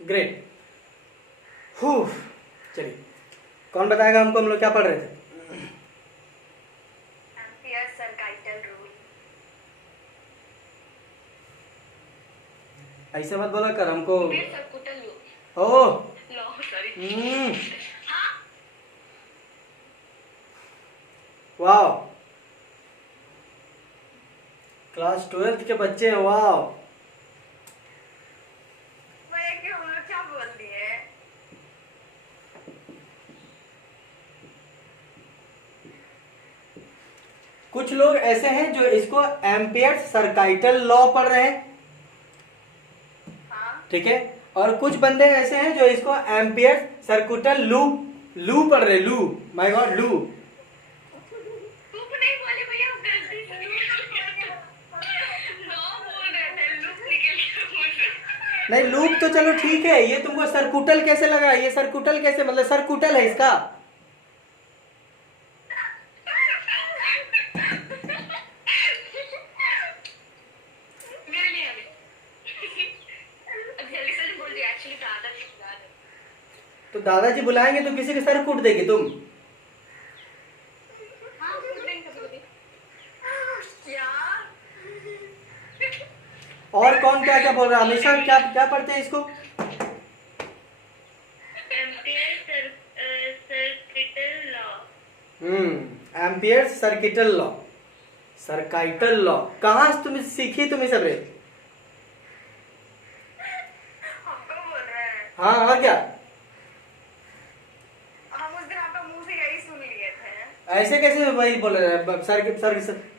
Great. चलिए, कौन बताएगा हमको हम लोग क्या पढ़ रहे थे? Ampere circuital rule. ऐसे मत बोला कर हमको। Circuital oh law sorry. वाह, क्लास 12th के बच्चे हैं। वाह, भैया कि हम लोग क्या बोल दिए? कुछ लोग ऐसे हैं जो इसको एम्पियर्स सर्काइटल लॉ पढ़ रहे हैं, हाँ ठीक है, और कुछ बंदे ऐसे हैं जो इसको एम्पियर्स सर्कुटल लू लू पढ़ रहे। लू, माय गॉड, लू। लूप नहीं बोले भैया, हम गलती से लॉ बोल रहे थे, लूप निकल गया मुझे। नहीं, लूप तो चलो ठीक है, ये तुमको सर्कुटल कैसे लगा? ये सर्कुटल कैसे, मतलब सर्कुटल है इसका? मेरे लिए अभी अब जल्दी से बोल दिया। एक्चुअली दादाजी बुला रहे। तो दादाजी बुलाएंगे तो किसी के सर कूट देगी तुम? हाँ कुछ दिन कभी क्या? और कौन क्या क्या बोल रहा है? हमेशा क्या क्या पढ़ते हैं इसको? Ampere circuital law. Ampere's circuital law, circuital law. कहाँ से तुम सीखी तुम सब रे? हमको बोल रहे हैं। हाँ, और क्या? हम उस दिन आपका मुंह से यही सुन लिए थे। ऐसे कैसे वही बोल रहे हैं?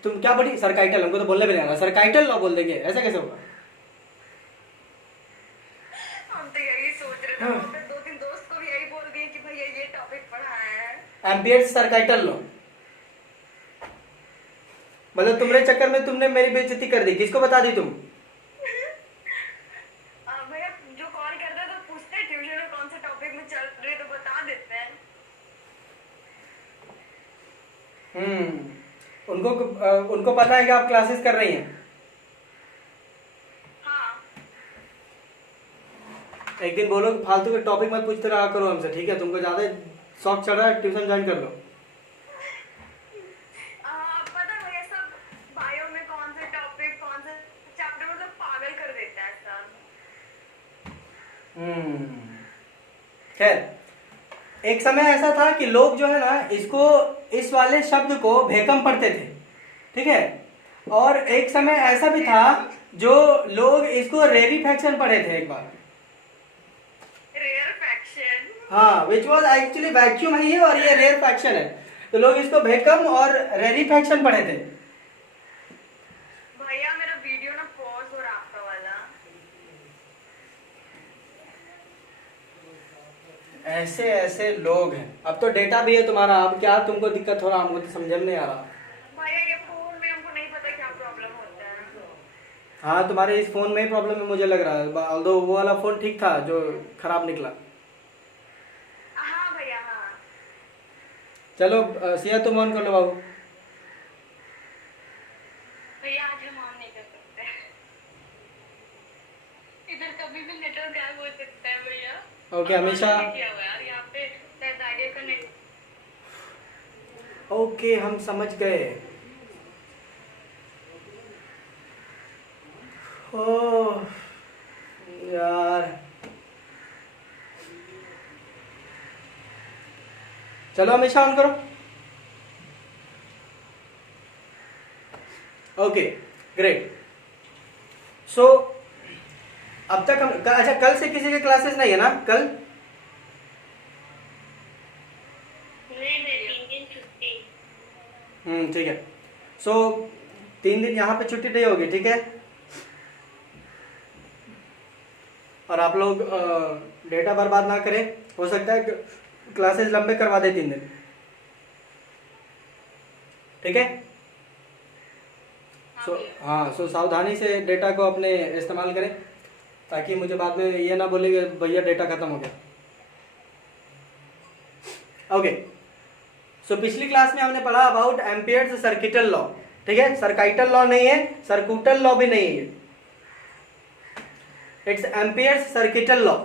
तुम क्या बोली? सर्काइटल, हमको तो बोलने भी नहीं आ रहा। सर्काइटल लॉ बोल देंगे, ऐसा कैसे होगा? हम तो यही सोच रहे थे। हम अपने दो तीन दोस्त को भी यही बोल दिए कि भैया ये टॉपिक पढ़ा है। एम्पियर्स सर्काइटल लॉ, मतलब तुम्हारे चक्कर में तुमने मेरी बेइज्जती कर दी। किसको बता दी तुम? भैया जो कॉल करता है तो पूछते हैं ट्यूशन में कौन से टॉपिक में चल रहे तो बता देते हैं। उनको पता है कि आप क्लासेस कर रही हैं। हाँ एक दिन बोलो कि फालतू के टॉपिक मत पूछते रहा करो हमसे, ठीक है? तुमको ज्यादा शौक चढ़ रहा है, ट्यूशन ज्वाइन कर लो। पता है भैया सब बायो में कौन से टॉपिक कौन से चैप्टर मतलब पागल कर देता है सब। खैर, एक समय ऐसा था कि लोग जो है ना इसको, इस वाले शब्द को भेकम पढ़ते थे, ठीक है? और एक समय ऐसा भी था जो लोग इसको रेरीफैक्शन पढ़े थे एक बार। Rare faction. हाँ, विच वॉज एक्चुअली वैक्यूम है ये, और ये रेयर फैक्शन है। तो लोग इसको भेकम और रेरीफैक्शन पढ़े थे। भैया मेरा वीडियो ना पॉज हो रहा आपका वाला। ऐसे ऐसे लोग हैं। अब तो डेटा भी है तुम्हारा, अब क्या तुमको दिक्कत हो रहा? हमको तो समझ में नहीं आ रहा। भैया ये फोन में हमको नहीं पता क्या प्रॉब्लम होता है। हाँ, तुम्हारे इस फोन में ही प्रॉब्लम है मुझे लग रहा है, ऑल्दो वो वाला फोन ठीक था जो खराब निकला। हाँ भैया हाँ। चलो सिया, तुम ऑन कर लो बाबू। भैया आज हम ऑन नहीं कर सकते। इधर कभी भी नेटवर्क गायब हो सकता है भैया। ओके, हमेशा किया हुआ है यार यहाँ पे आइडिया का नेट। ओके, हम समझ गए। ओह यार, चलो हमेशा ऑन करो। Okay, great. सो अब तक हम, अच्छा, कल से किसी के क्लासेस नहीं है ना? कल नहीं 3 दिन छुट्टी। ठीक है। सो 3 दिन यहाँ पे छुट्टी नहीं होगी, ठीक है? और आप लोग डेटा बर्बाद ना करें। हो सकता है क्लासेस लंबे करवा दे 3 दिन, ठीक है? सो सावधानी से डेटा को अपने इस्तेमाल करें, ताकि मुझे बाद में ये ना बोले कि भैया डेटा खत्म हो गया। ओके, सो पिछली क्लास में हमने पढ़ा अबाउट एम्पियर्स सर्किटल लॉ, ठीक है? सर्काइटल लॉ नहीं है, सर्कुटल लॉ भी नहीं है, इट्स एम्पियर्स सर्किटल लॉ।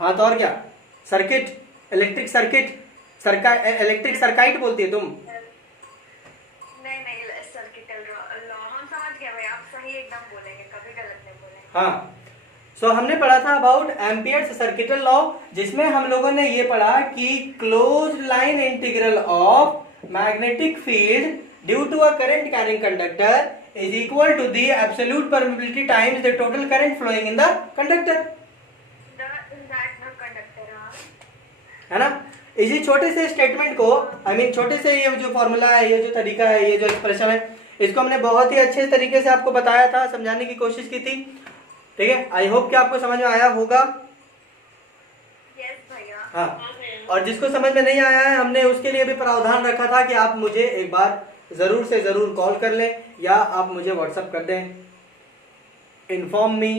हाँ तो और क्या, circuit, electric circuit, electric circuit बोलती है तुम। नहीं नहीं, सर्किटल लॉ हम समझ गए भाई, आप सही एकदम बोलेंगे, कभी गलत नहीं बोलेंगे। हाँ, सो हमने पढ़ा था अबाउट एम्पियर्स सर्किटल लॉ, जिसमें हम लोगों ने ये पढ़ा कि close line integral of magnetic field due to a current carrying conductor is equal to the absolute permeability times the total current flowing in the conductor, है ना। इसी छोटे से स्टेटमेंट को, आई मीन छोटे से ये जो फॉर्मूला है, ये जो तरीका है, ये जो एक्सप्रेशन है, इसको हमने बहुत ही अच्छे तरीके से आपको बताया था, समझाने की कोशिश की थी, ठीक है। आई होप कि आपको समझ में आया होगा। यस भैया। हाँ, और जिसको समझ में नहीं आया है, हमने उसके लिए भी प्रावधान रखा था कि आप मुझे एक बार जरूर से जरूर कॉल कर लें या आप मुझे व्हाट्सअप कर दें, इन्फॉर्म मी।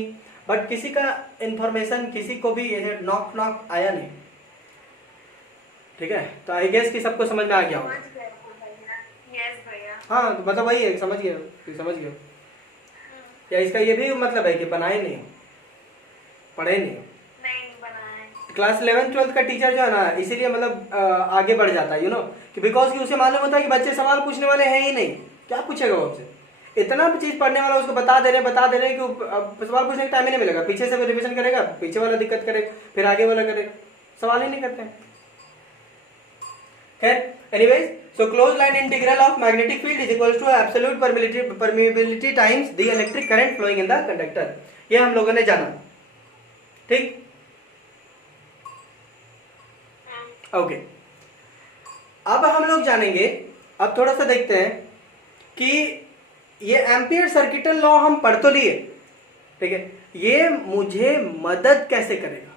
बट किसी का इंफॉर्मेशन किसी को भी नॉक नॉक आया नहीं, ठीक है। तो आई गेस कि सबको समझ में आ गया होगा। यस भैया। हाँ, तो मतलब वही है, समझ गए, समझ गए। या इसका ये भी मतलब है कि बनाए नहीं, पढ़े नहीं, नहीं बनाए। क्लास 11th-12th का टीचर जो है ना, इसीलिए मतलब आगे बढ़ जाता है, कि बिकॉज कि उसे मालूम होता है कि बच्चे सवाल पूछने वाले हैं ही नहीं, क्या पूछेगा वो आपसे, इतना चीज पढ़ने वाला उसको बता दे रहे कि सवाल पूछने का टाइम ही नहीं मिलेगा, पीछे से रिविजन करेगा, पीछे वाला दिक्कत करेगा, फिर आगे वाला करेगा, सवाल ही नहीं करते हैं। खैर, anyways, so closed line integral of magnetic field is equals to absolute permeability times the electric current flowing in the conductor, ये हम लोगों ने जाना, ठीक। ओके, अब हम लोग जानेंगे, अब थोड़ा सा देखते हैं कि ये एम्पियर सर्किटल लॉ हम पढ़ तो लिए, ठीक है, ये मुझे मदद कैसे करेगा,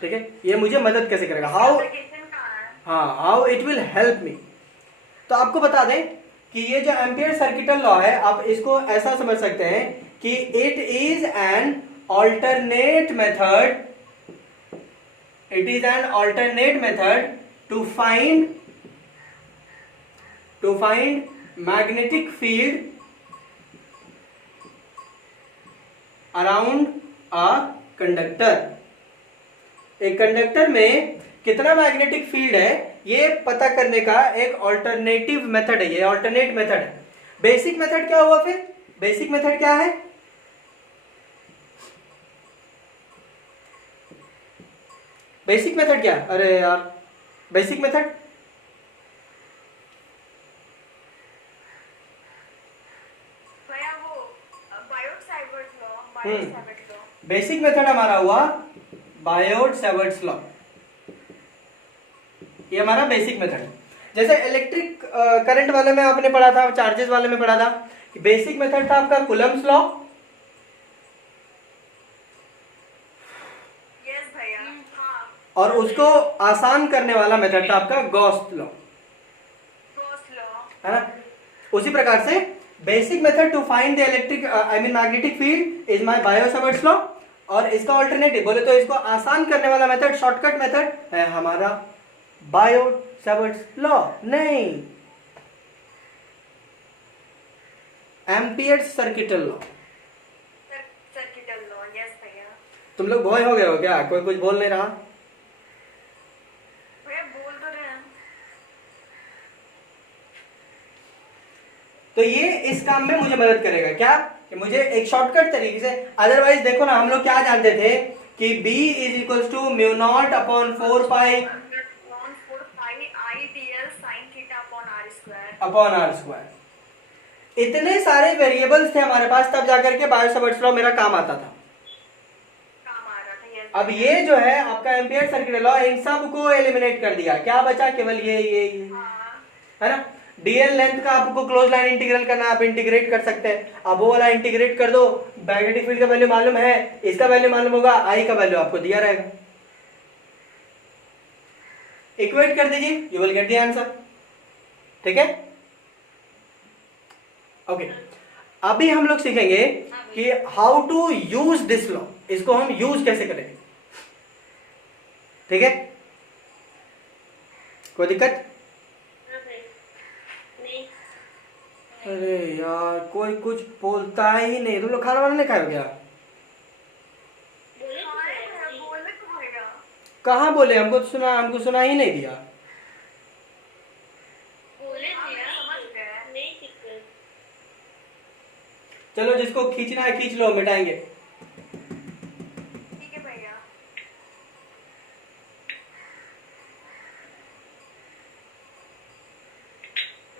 ठीक है, ये मुझे मदद कैसे करेगा, how it will help me. तो आपको बता दें कि ये जो एम्पियर सर्किटल लॉ है, आप इसको ऐसा समझ सकते हैं कि it is an alternate method, it is an alternate method to find magnetic field around a conductor। एक कंडक्टर में कितना मैग्नेटिक फील्ड है ये पता करने का एक ऑल्टरनेटिव मेथड है, ये ऑल्टरनेट मेथड है। बेसिक मेथड क्या हुआ फिर, बेसिक मेथड क्या है, बेसिक मेथड क्या है, अरे यार बेसिक मेथड, भैया वो बायोट-सावर्ट लॉ। बेसिक मेथड हमारा हुआ बायोट-सावर्ट लॉ, ये हमारा बेसिक मेथड है। जैसे इलेक्ट्रिक करंट वाले में आपने पढ़ा था, चार्जेस वाले में पढ़ा था कि बेसिक मेथड था आपका कूलम्ब्स लॉ, और उसको आसान करने वाला मेथड था आपका गॉस लॉ, है ना। उसी प्रकार से basic method to find the electric I mean magnetic field is my Biot Savart's law, और इसका ऑल्टरनेटिव बोले तो इसको आसान करने वाला मेथड, शॉर्टकट मेथड है हमारा बायो-सावर्ट्स लॉ, नहीं एम्पियर्स सर्किटल लॉ। यस भैया। तुम लोग भोय हो गए हो क्या, कोई कुछ बोल नहीं रहा, बोल तो रहे हैं। तो ये इस काम में मुझे मदद करेगा क्या, कि मुझे एक शॉर्टकट तरीके से, अदरवाइज देखो ना हम लोग क्या जानते थे कि B is equal to mu naught upon 4 pi upon R square, इतने सारे वेरिएबल्स थे हमारे पास, तब जाकर के बायो-सावर्ट्स लॉ मेरा काम आता था। अब ये जो है आपका एम्पियर सर्किटल लॉ इन सब को एलिमिनेट कर दिया, क्या बचा, केवल ये है ना। डीएल लेंथ का आपको क्लोज लाइन इंटीग्रल करना, आप इंटीग्रेट कर सकते हैं, अब वो वाला इंटीग्रेट कर दो, मैग्नेटिक फील्ड का वैल्यू मालूम है, इसका वैल्यू मालूम होगा, आई का वैल्यू आपको दिया रहेगा, इक्वेट कर दीजिए, you will get the answer, ठीक है। ओके, अभी हम लोग सीखेंगे कि how to use this law, इसको हम यूज कैसे करेंगे, ठीक है। कोई दिक्कत, अरे यार कोई कुछ बोलता ही नहीं, तुम लोग खाना वाना नहीं खाए हो क्या, कहाँ बोले? हमको सुना ही नहीं दिया। बोले हाँ, थे मैं आप, समझ गया। नहीं दिक्कत। चलो जिसको खींचना है खींच लो, मिटाएंगे। ठीक है भैया।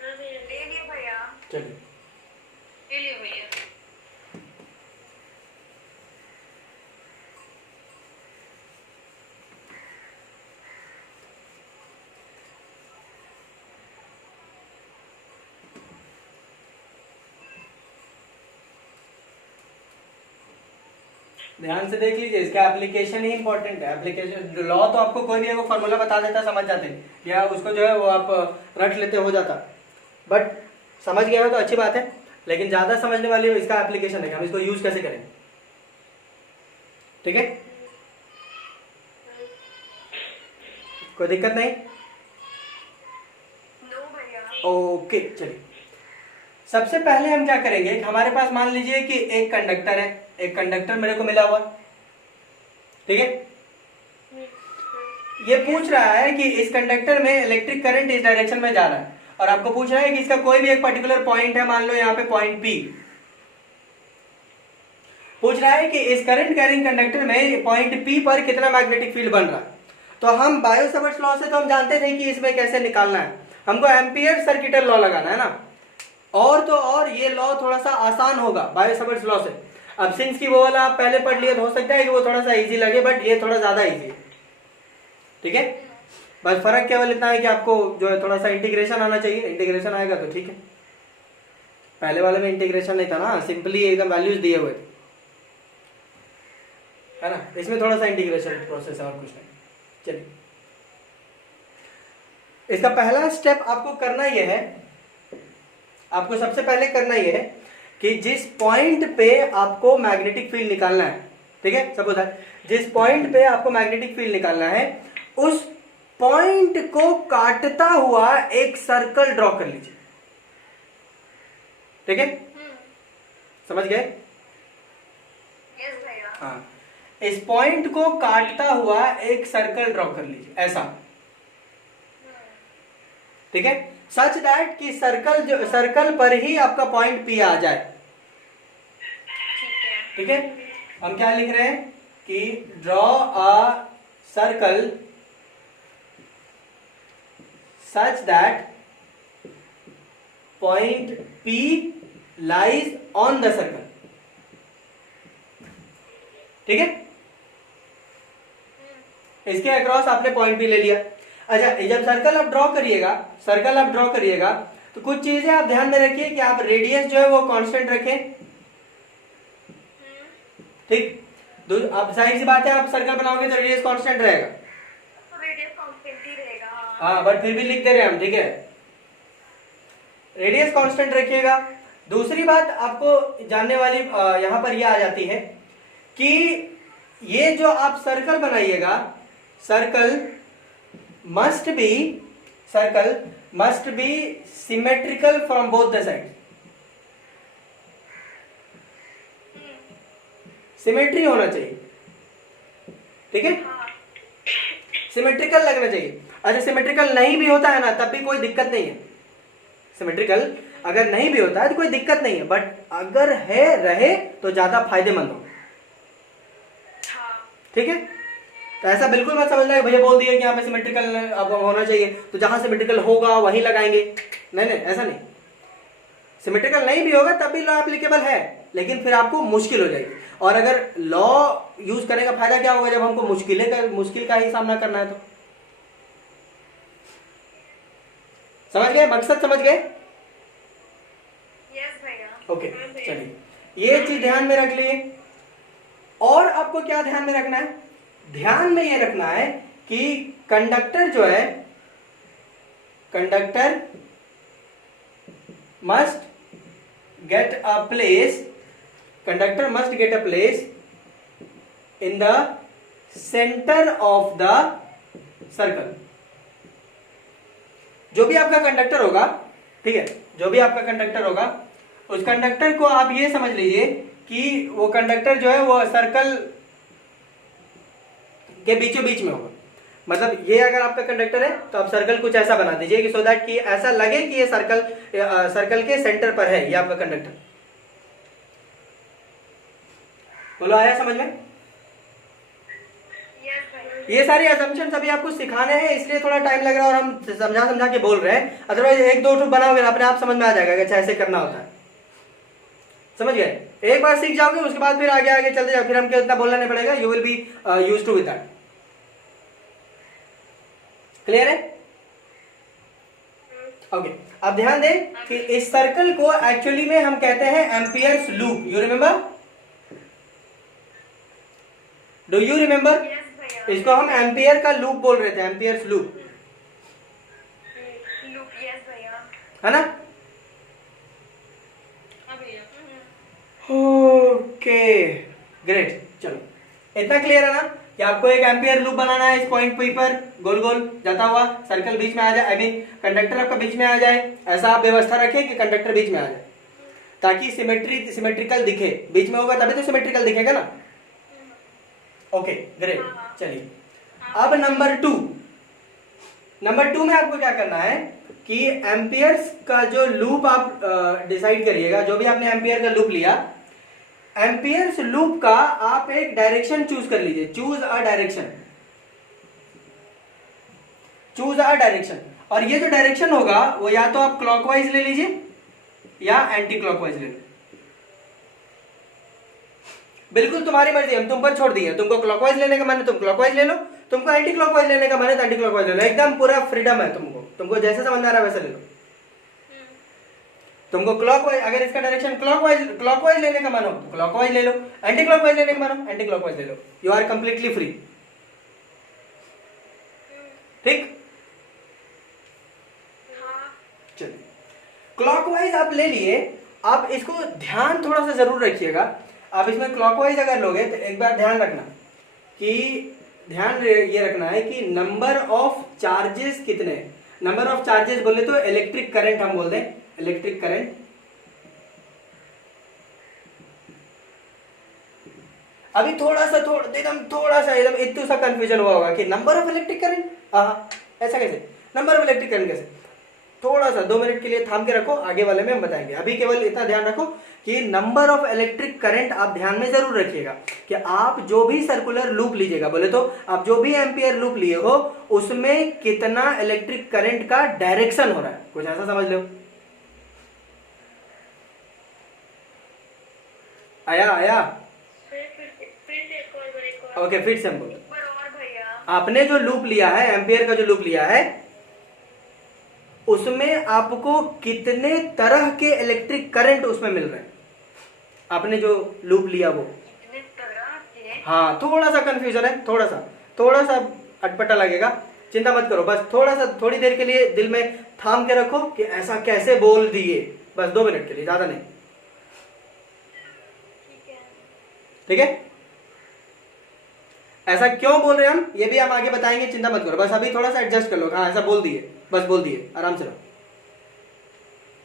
हाँ भैया, ले लिए भैया। चलिए ले लियो भैया। ध्यान से देख लीजिए, इसका एप्लीकेशन ही इंपॉर्टेंट है। एप्लीकेशन लॉ तो आपको कोई भी एगो फॉर्मूला बता देता, समझ जाते, या उसको जो है वो आप रट लेते, हो जाता। बट समझ गए हो तो अच्छी बात है, लेकिन ज़्यादा समझने वाली हो इसका एप्लीकेशन है कि हम इसको यूज कैसे करें। ठीक है, कोई दिक्कत नहीं? नो भैया। ओके चलिए, सबसे पहले हम क्या करेंगे, हमारे पास मान लीजिए कि एक कंडक्टर है, एक कंडक्टर मेरे को मिला हुआ, ठीक है। ये पूछ रहा है कि इस कंडक्टर में इलेक्ट्रिक करंट इस डायरेक्शन में जा रहा है, और आपको पूछ रहा है कि इसका कोई भी एक पर्टिकुलर पॉइंट है, मान लो यहाँ पे पॉइंट पी। पूछ रहा है कि इस करंट कैरिंग कंडक्टर में पॉइंट पी पर कितना मैग्नेटिक फील्ड बन रहा है। तो हम बायो सावर्ट्स लॉ से तो हम जानते थे कि इसमें कैसे निकालना है, हमको एम्पियर सर्किटल लॉ लगाना है ना। और तो और ये लॉ थोड़ा सा आसान होगा बायो सावर्ट्स लॉ से। अब सिंस की वो वाला आप पहले पढ़ लिए तो हो सकता है कि वो थोड़ा सा इजी लगे, बट ये थोड़ा ज्यादा इजी है, ठीक है। बस फर्क केवल इतना है कि आपको जो है थोड़ा सा इंटीग्रेशन आना चाहिए, इंटीग्रेशन आएगा तो ठीक है। पहले वाले में इंटीग्रेशन नहीं था ना, सिंपली एकदम वैल्यूज दिए हुए थे, है ना। इसमें थोड़ा सा इंटीग्रेशन प्रोसेस है और कुछ नहीं। चलिए, इसका पहला स्टेप आपको करना यह है, आपको सबसे पहले करना यह है कि जिस पॉइंट पे आपको मैग्नेटिक फील्ड निकालना है, ठीक है, सपोज जिस पॉइंट पे आपको मैग्नेटिक फील्ड निकालना है, उस पॉइंट को काटता हुआ एक सर्कल ड्रॉ कर लीजिए, ठीक है, समझ गए? यस भैया। हाँ, इस पॉइंट को काटता हुआ एक सर्कल ड्रॉ कर लीजिए ऐसा, ठीक है, सच दैट कि सर्कल पर ही आपका पॉइंट पी आ जाए, ठीक है। हम क्या लिख रहे हैं कि draw a circle such that point P lies on the circle, ठीक है। इसके अक्रॉस आपने पॉइंट P ले लिया। अच्छा, जब सर्कल आप ड्रॉ करिएगा तो कुछ चीजें आप ध्यान में रखिए कि आप रेडियस जो है वो कांस्टेंट रखें, ठीक। अब जाहिर सी बात है, आप सर्कल बनाओगे तो रेडियस कांस्टेंट रहेगा, तो रेडियस कांस्टेंट ही रहेगा। हाँ, बट फिर भी लिख दे रहे हैं हम, ठीक है, रेडियस कांस्टेंट रखिएगा। दूसरी बात आपको जानने वाली यहां पर यह आ जाती है कि ये जो आप सर्कल बनाइएगा, circle must be symmetrical from both the side, symmetry होना चाहिए, ठीक है, सिमेट्रिकल लगना चाहिए। अच्छा, सिमेट्रिकल नहीं भी होता है ना तब भी कोई दिक्कत नहीं है, सिमेट्रिकल अगर नहीं भी होता है तो कोई दिक्कत नहीं है, बट अगर है रहे तो ज्यादा फायदेमंद हो, ठीक है। तो ऐसा बिल्कुल मत समझना कि भैया बोल दिया कि यहाँ पे सिमेट्रिकल अब होना चाहिए तो जहां सिमेट्रिकल होगा वहीं लगाएंगे, नहीं, ऐसा नहीं। सिमेट्रिकल नहीं भी होगा तब भी लॉ एप्लीकेबल है, लेकिन फिर आपको मुश्किल हो जाएगी। और अगर लॉ यूज करने का फायदा क्या होगा, जब हमको मुश्किल का ही सामना करना है तो। समझ गए, मकसद समझ गए? यस भैया। ओके, चलिए, ये चीज ध्यान में रख लिए। और आपको क्या ध्यान में रखना है? ध्यान में ये रखना है कि कंडक्टर जो है, conductor must get a place in the centre of the circle. जो भी आपका कंडक्टर होगा, ठीक है, जो भी आपका कंडक्टर होगा, उस कंडक्टर को आप ये समझ लीजिए कि वो कंडक्टर जो है वो सर्कल के बीचों बीच में होगा। मतलब ये अगर आपका कंडक्टर है तो आप सर्कल कुछ ऐसा बना दीजिए कि सो दैट कि ऐसा लगे कि ये सर्कल के सेंटर पर है ये आपका कंडक्टर। बोलो आया समझ में? यस भैया। ये सारी असम्पशंस अभी आपको सिखाने हैं इसलिए थोड़ा टाइम लग रहा है और हम समझा समझा के बोल रहे हैं, अदरवाइज एक दो ठो बनाओगे ना अपने आप समझ में आ जाएगा कि अच्छा ऐसे करना होता है। समझ गए? एक बार सीख जाओगे उसके बाद फिर आगे आगे चलते जाओ, फिर हमको इतना बोलना नहीं पड़ेगा, you will be used to with that. Clear है? ओके अब ध्यान दें कि इस सर्कल को एक्चुअली में हम कहते हैं amperes loop. You remember? Do you remember? Yes भैया। इसको हम एम्पियर का लूप बोल रहे थे, एम्पियर्स लूप, लूप, यस भैया। है ना? हाँ भैया। Okay great. चलो इतना क्लियर है ना कि आपको एक एम्पियर लूप बनाना है। इस पॉइंट पी पर गोल गोल जाता हुआ सर्कल बीच में आ जाए, आई मीन कंडक्टर आपका बीच में आ जाए। ऐसा आप व्यवस्था रखें कि कंडक्टर बीच में आ जाए ताकि सिमेट्रिकल दिखे। बीच में होगा तभी तो सिमेट्रिकल दिखेगा ना। Okay great. चलिए अब नंबर टू में आपको क्या करना है कि एम्पियर्स का जो लूप आप डिसाइड करिएगा, जो भी आपने एम्पियर का लूप लिया, एम्पियर्स लूप का आप एक डायरेक्शन चूज कर लीजिए। Choose a direction. और ये जो डायरेक्शन होगा वो या तो आप क्लॉकवाइज ले लीजिए या एंटी क्लॉकवाइज ले लो, बिल्कुल तुम्हारी मर्जी, हम तुम पर छोड़ दिए। तुमको क्लॉकवाइज लेने का मन है तुम क्लॉकवाइज ले लो, तुमको एंटी क्लॉकवाइज लेने का मन है तो एंटी क्लॉकवाइज ले लो। एकदम पूरा फ्रीडम है तुमको जैसे समझ में आ रहा है वैसे ले लो। तुमको क्लॉकवाइज, अगर इसका डायरेक्शन क्लॉकवाइज लेने का मन हो तो क्लॉकवाइज ले लो, एंटी क्लॉकवाइज लेने का मन हो एंटी क्लॉकवाइज ले लो। You are completely free. ठीक? चलिए क्लॉकवाइज आप ले लिए। आप इसको ध्यान थोड़ा सा जरूर रखिएगा। आप इसमें क्लॉकवाइज अगर लोगे तो एक बार ध्यान रखना कि ये रखना है कि नंबर ऑफ चार्जेस कितने हैं। नंबर ऑफ चार्जेस बोले तो इलेक्ट्रिक करंट हम बोल दें, इलेक्ट्रिक करंट। अभी थोड़ा सा एकदम इतना सा कंफ्यूजन हुआ होगा कि नंबर ऑफ इलेक्ट्रिक करंट, ऐसा कैसे, नंबर ऑफ इलेक्ट्रिक करंट कैसे। थोड़ा सा 2 मिनट के लिए थाम के रखो, आगे वाले में हम बताएंगे। अभी केवल इतना ध्यान रखो कि नंबर ऑफ इलेक्ट्रिक करंट आप ध्यान में जरूर रखिएगा कि आप जो भी सर्कुलर लूप लीजिएगा, बोले तो आप जो भी एम्पियर लूप लिए हो उसमें कितना इलेक्ट्रिक करंट का डायरेक्शन हो रहा है, कुछ ऐसा समझ लो। आया? ओके फिर से हम बोलो। भैया आपने जो लूप लिया है, एम्पियर का जो लूप लिया है, उसमें आपको कितने तरह के इलेक्ट्रिक करंट उसमें मिल रहे हैं। आपने जो लूप लिया वो, कितने तरह के। हाँ थोड़ा सा कंफ्यूजन है, थोड़ा सा अटपटा लगेगा, चिंता मत करो। बस थोड़ी देर के लिए दिल में थाम के रखो कि ऐसा कैसे बोल दिए, बस 2 मिनट के लिए, ज्यादा नहीं। ठीक है? ऐसा क्यों बोल रहे हैं हम, ये भी हम आगे बताएंगे, चिंता मत करो। बस अभी थोड़ा सा एडजस्ट कर लो। हाँ ऐसा बोल दिए, बस बोल दिए, आराम से रहो,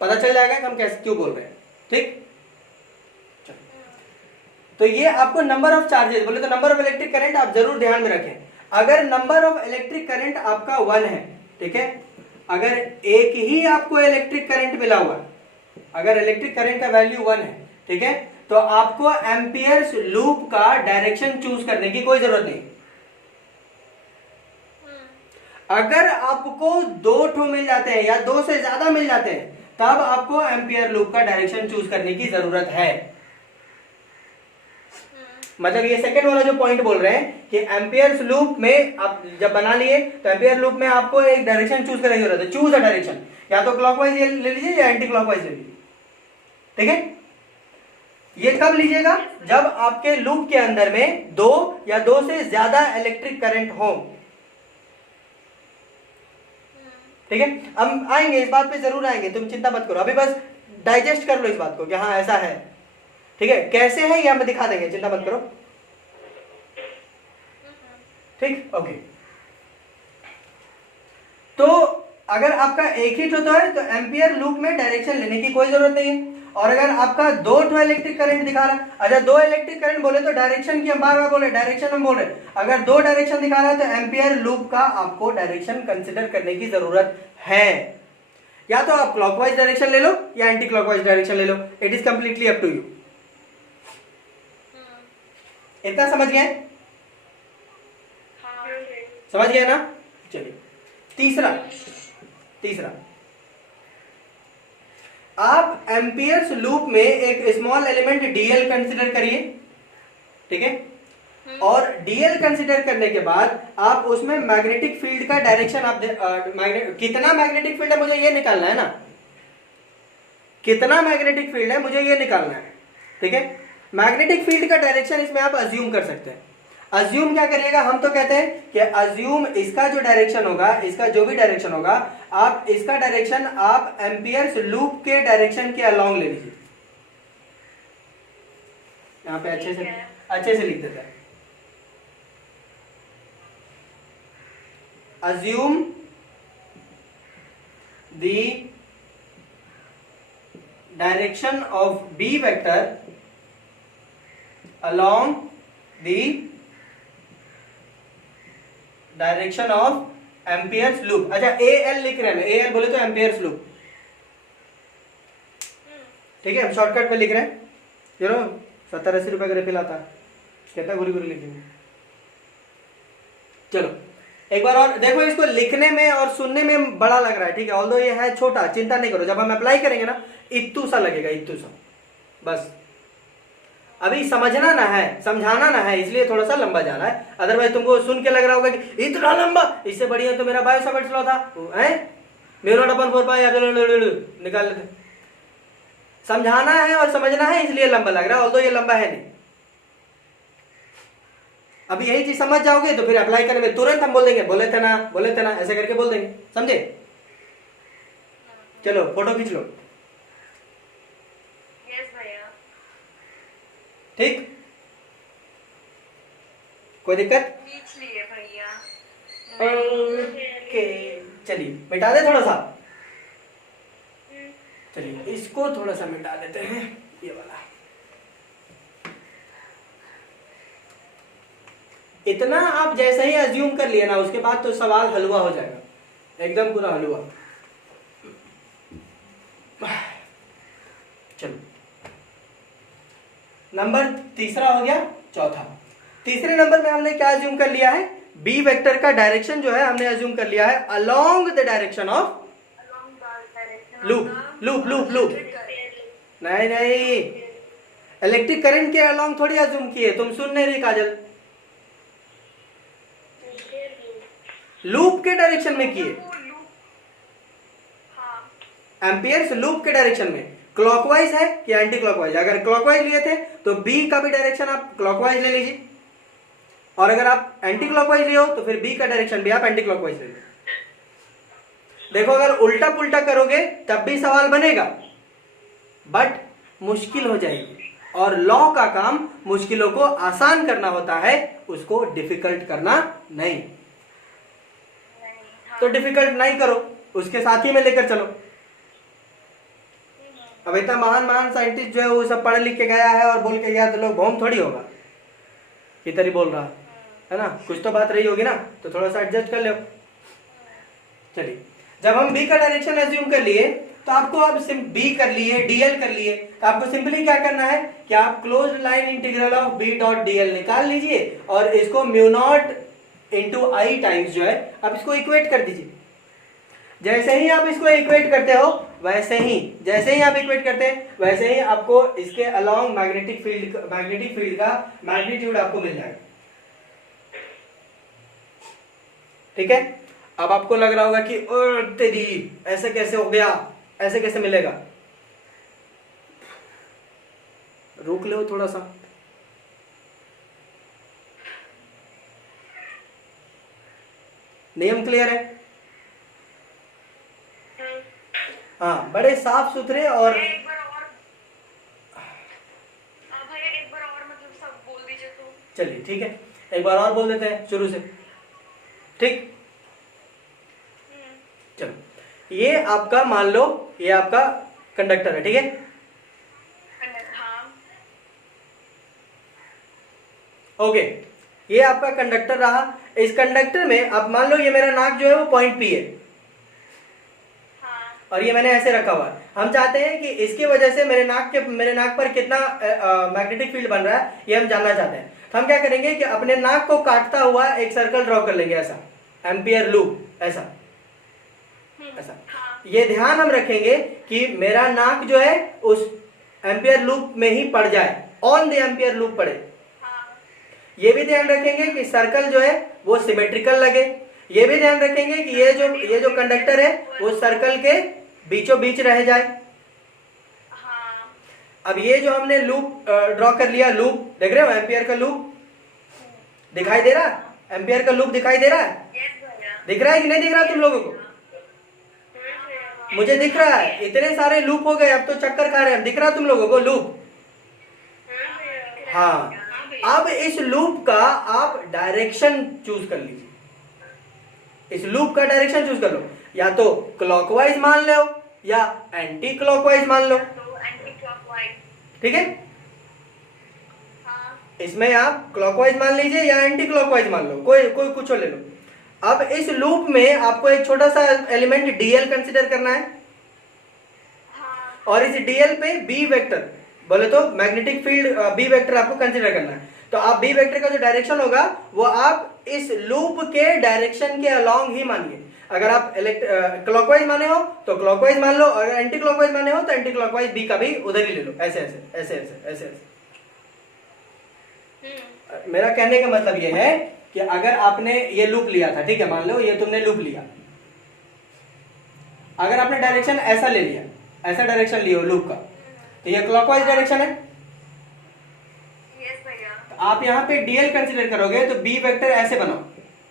पता चल जाएगा कि हम कैसे क्यों बोल रहे हैं। ठीक? तो ये आपको नंबर ऑफ चार्जेस बोले तो नंबर ऑफ इलेक्ट्रिक करंट आप जरूर ध्यान में रखें। अगर नंबर ऑफ इलेक्ट्रिक करंट आपका 1 है, ठीक है, अगर एक ही आपको इलेक्ट्रिक करंट मिला हुआ, अगर इलेक्ट्रिक करंट का वैल्यू 1 है, ठीक है, तो आपको एम्पियर्स लूप का डायरेक्शन चूज करने की कोई जरूरत नहीं। अगर आपको 2 ठो मिल जाते हैं या 2 से ज्यादा मिल जाते हैं तब आपको एम्पियर लूप का डायरेक्शन चूज करने की जरूरत है। मतलब ये सेकंड वाला जो पॉइंट बोल रहे हैं कि एम्पियर्स लूप में आप जब बना लिए तो एम्पियर लूप में आपको एक डायरेक्शन चूज करने की जरूरत है। चूज अ डायरेक्शन, या तो क्लॉकवाइज ले लीजिए या एंटी क्लॉकवाइज ले लीजिए। ठीक है? ये कब लीजिएगा? जब आपके लूप के अंदर में 2 या 2 से ज्यादा इलेक्ट्रिक करंट हो। ठीक है? हम आएंगे इस बात पे, जरूर आएंगे, तुम चिंता मत करो। अभी बस डाइजेस्ट कर लो इस बात को कि हाँ ऐसा है। ठीक है? कैसे है ये हम दिखा देंगे, चिंता मत करो। ठीक? ओके। तो अगर आपका एक ही तो है तो एम्पियर लूप में डायरेक्शन लेने की कोई जरूरत नहीं है। और अगर आपका दो इलेक्ट्रिक करंट दिखा रहा है, अच्छा दो इलेक्ट्रिक करंट बोले तो डायरेक्शन की हम बार बार बोले, डायरेक्शन हम बोले, अगर दो डायरेक्शन दिखा रहा है तो एम्पियर लूप का आपको डायरेक्शन कंसिडर करने की जरूरत है। या तो आप क्लॉकवाइज डायरेक्शन ले लो या एंटी क्लॉकवाइज डायरेक्शन ले लो, it is completely up to you. इतना समझ गए? हाँ समझ गए ना? चलिए तीसरा आप एम्पियर्स लूप में एक स्मॉल एलिमेंट डीएल कंसिडर करिए, ठीक है? और डीएल कंसिडर करने के बाद आप उसमें मैग्नेटिक फील्ड का डायरेक्शन आप कितना मैग्नेटिक फील्ड है मुझे ये निकालना है ना, कितना मैग्नेटिक फील्ड है मुझे ये निकालना है, ठीक है? मैग्नेटिक फील्ड का डायरेक्शन इसमें आप अज्यूम कर सकते हैं। अज्यूम क्या करिएगा, हम तो कहते हैं कि अज्यूम इसका जो डायरेक्शन होगा, इसका जो भी डायरेक्शन होगा, आप इसका डायरेक्शन आप एम्पियर्स लूप के डायरेक्शन के अलोंग ले लीजिए। यहां पे अच्छे से लिख देते हैं। assume the direction of B vector along the direction of amperes loop. अच्छा AL लिख रहे हैं, AL बोले तो एम्पियर्स लूप, ठीक है? हम शॉर्टकट में लिख रहे हैं, यू नो 70-80 रुपए का रिफिल आता है, कितना गुरी गुरी लिखेंगे। चलो एक बार और देखो, इसको लिखने में और सुनने में बड़ा लग रहा है, ठीक है? ऑल्दो ये है छोटा, चिंता नहीं करो, जब हम अप्लाई करेंगे ना इत्तू सा लगेगा, इत्तू सा। बस अभी समझना ना है, समझाना ना है, इसलिए थोड़ा सा लंबा जा रहा है। अदरवाइज तुमको सुन के लग रहा होगा कि इतना लंबा, इससे बढ़िया तो मेरा बायो सावर्ट्स लॉ था, है मेरो अपन 4 निकाल लेते। समझाना है और समझना है, इसलिए लंबा लग रहा है, ऑल्दो ये लंबा है नहीं। अभी यही चीज समझ जाओगे तो फिर अप्लाई करने में तुरंत हम बोल देंगे बोले थे ना, ऐसे करके बोल देंगे, समझे? चलो फोटो खींच लो, यस भैया। ठीक? कोई दिक्कत? खींच लिए भैया। ओके चलिए मिटा दे थोड़ा सा, चलिए इसको थोड़ा सा मिटा देते हैं, ये वाला। इतना आप जैसे ही अज्यूम कर लिए ना, उसके बाद तो सवाल हलवा हो जाएगा, एकदम पूरा हलवा। चलो नंबर तीसरा हो गया, चौथा। तीसरे नंबर में हमने क्या अज्यूम कर लिया है, बी वेक्टर का डायरेक्शन जो है हमने अज्यूम कर लिया है along the direction of loop loop loop loop. नहीं इलेक्ट्रिक करंट के अलोंग थोड़ी अज्यूम किए, तुम सुन नहीं रही काजल, लूप के डायरेक्शन में किए, एम्पियर्स लूप के डायरेक्शन में। क्लॉकवाइज है कि एंटी क्लॉकवाइज? अगर क्लॉकवाइज लिए थे तो बी का भी डायरेक्शन आप क्लॉकवाइज ले लीजिए, और अगर आप एंटी क्लॉकवाइज लिए हो तो फिर बी का डायरेक्शन भी आप एंटी क्लॉकवाइज ले लीजिए। देखो अगर उल्टा पुल्टा करोगे तब भी सवाल बनेगा, बट मुश्किल हो जाएगी, और लॉ का काम मुश्किलों को आसान करना होता है, उसको डिफिकल्ट करना नहीं। तो डिफिकल्ट नहीं करो, उसके साथ ही में लेकर चलो। अब इतना महान साइंटिस्ट जो है वो सब पढ़ लिख के गया है और बोल के गया तो लोग भौम थोड़ी होगा कि तरी बोल रहा है ना, कुछ तो बात रही होगी ना, तो थोड़ा सा एडजस्ट कर लो। चलिए जब हम बी का डायरेक्शन एज्यूम कर लिए तो आपको अब बी कर लिए, डीएल कर लिए, तो आपको सिंपली क्या करना है कि आप closed line integral of B dot DL निकाल लीजिए और इसको mu naught into I times जो है आप इसको इक्वेट कर दीजिए। जैसे ही आप इसको इक्वेट करते हो वैसे ही आप इक्वेट करते हैं वैसे ही आपको इसके अलोंग मैग्नेटिक फील्ड का मैग्नीट्यूड आपको मिल जाएगा। ठीक है, अब आपको लग रहा होगा कि ओ तेरी ऐसे कैसे हो गया, ऐसे कैसे मिलेगा? रुक लो थोड़ा सा, नियम क्लियर है? हाँ, बड़े साफ सुथरे और एक बार और भैया एक बार और मतलब सब बोल दीजिए तो। चलिए ठीक है, एक बार और बोल देते हैं शुरू से। ठीक, चलो ये आपका मान लो ये आपका कंडक्टर है, ठीक है। हाँ ओके, ये आपका कंडक्टर रहा। इस कंडक्टर में अब मान लो ये मेरा नाक जो है वो पॉइंट पी है हाँ और ये मैंने ऐसे रखा हुआ है। हम चाहते हैं कि इसकी वजह से मेरे नाक पर कितना मैग्नेटिक फील्ड बन रहा है ये हम जानना चाहते हैं। तो हम क्या करेंगे कि अपने नाक को काटता हुआ एक सर्कल ड्रॉ कर लेंगे, ऐसा एम्पियर लूप, ऐसा ऐसा। हाँ ये ध्यान हम रखेंगे कि मेरा नाक जो है उस एम्पियर लूप में ही पड़ जाए, ऑन द एम्पियर लूप पड़े। हाँ ये भी ध्यान रखेंगे कि सर्कल जो है वो सिमेट्रिकल लगे। ये भी ध्यान रखेंगे कि ये जो कंडक्टर है वो सर्कल के बीचों बीच रह जाए। हाँ अब ये जो हमने लूप ड्रॉ कर लिया, लूप देख रहे हो, एम्पियर का लूप दिखाई दे रहा है, एम्पियर का लूप दिखाई दे रहा है, यस भैया दिख रहा है कि नहीं दिख रहा तुम लोगों को? मुझे दिख रहा है, इतने सारे लूप हो गए, अब तो चक्कर खा रहे हैं। दिख रहा तुम लोगों को लूप? हाँ, अब इस लूप का आप डायरेक्शन चूज कर लीजिए। इस लूप का डायरेक्शन चूज कर लो, या तो क्लॉकवाइज मान लो या एंटी क्लॉकवाइज मान लो, तो एंटी क्लॉकवाइज। ठीक है। हाँ इसमें आप क्लॉकवाइज मान लीजिए या एंटी क्लॉकवाइज मान लो, कोई कोई कुछ ले लो। अब इस लूप में आपको एक छोटा सा एलिमेंट डीएल कंसीडर करना है हाँ और इस डीएल पे बी वेक्टर, बोले तो मैग्नेटिक फील्ड बी वेक्टर आपको कंसीडर करना है। तो आप बी वेक्टर का जो डायरेक्शन होगा वो आप इस लूप के डायरेक्शन के अलोंग ही मानिए। अगर आप क्लॉकवाइज माने हो तो क्लॉकवाइज मान लो, और एंटी क्लॉकवाइज माने हो तो एंटी क्लॉकवाइज बी का भी उधर ही ले लो, ऐसे ऐसे ऐसे ऐसे ऐसे ऐसे। मेरा कहने का मतलब ये है कि अगर आपने ये लूप लिया था, ठीक है, मान लो ये तुमने लूप लिया, अगर आपने डायरेक्शन ऐसा ले लिया, ऐसा डायरेक्शन लिया लूप का, तो ये क्लॉकवाइज डायरेक्शन है। यस भैया तो आप यहाँ पे डीएल कंसीडर करोगे तो बी वेक्टर ऐसे बनाओ,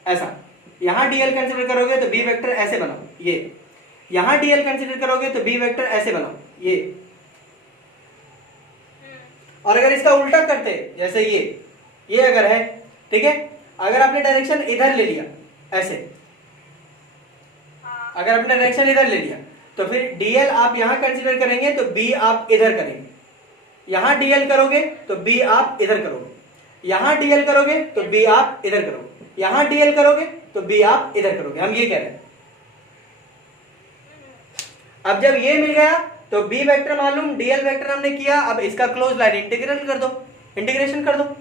ऐसा। यहाँ डीएल कंसीडर करोगे तो बी वेक्टर ऐसे बनाओ, ये। यहाँ डीएल कंसीडर करोगे तो बी वेक्टर ऐसे बनाओ, ये। और अगर इसका उल्टा करते, जैसे ये अगर है, ठीक है, अगर आपने डायरेक्शन इधर ले लिया ऐसे, हाँ अगर आपने डायरेक्शन इधर ले लिया तो फिर डीएल आप यहां कंसीडर करेंगे तो बी आप इधर करेंगे। यहां डीएल करोगे तो बी आप इधर करोगे, यहां डीएल करोगे तो बी आप इधर करोगे, यहां डीएल करोगे तो बी आप इधर करोगे। हम ये कह रहे हैं। अब जब ये मिल गया तो बी वेक्टर मालूम, डीएल वेक्टर हमने किया, अब इसका क्लोज लाइन इंटीग्रल कर दो, इंटीग्रेशन कर दो,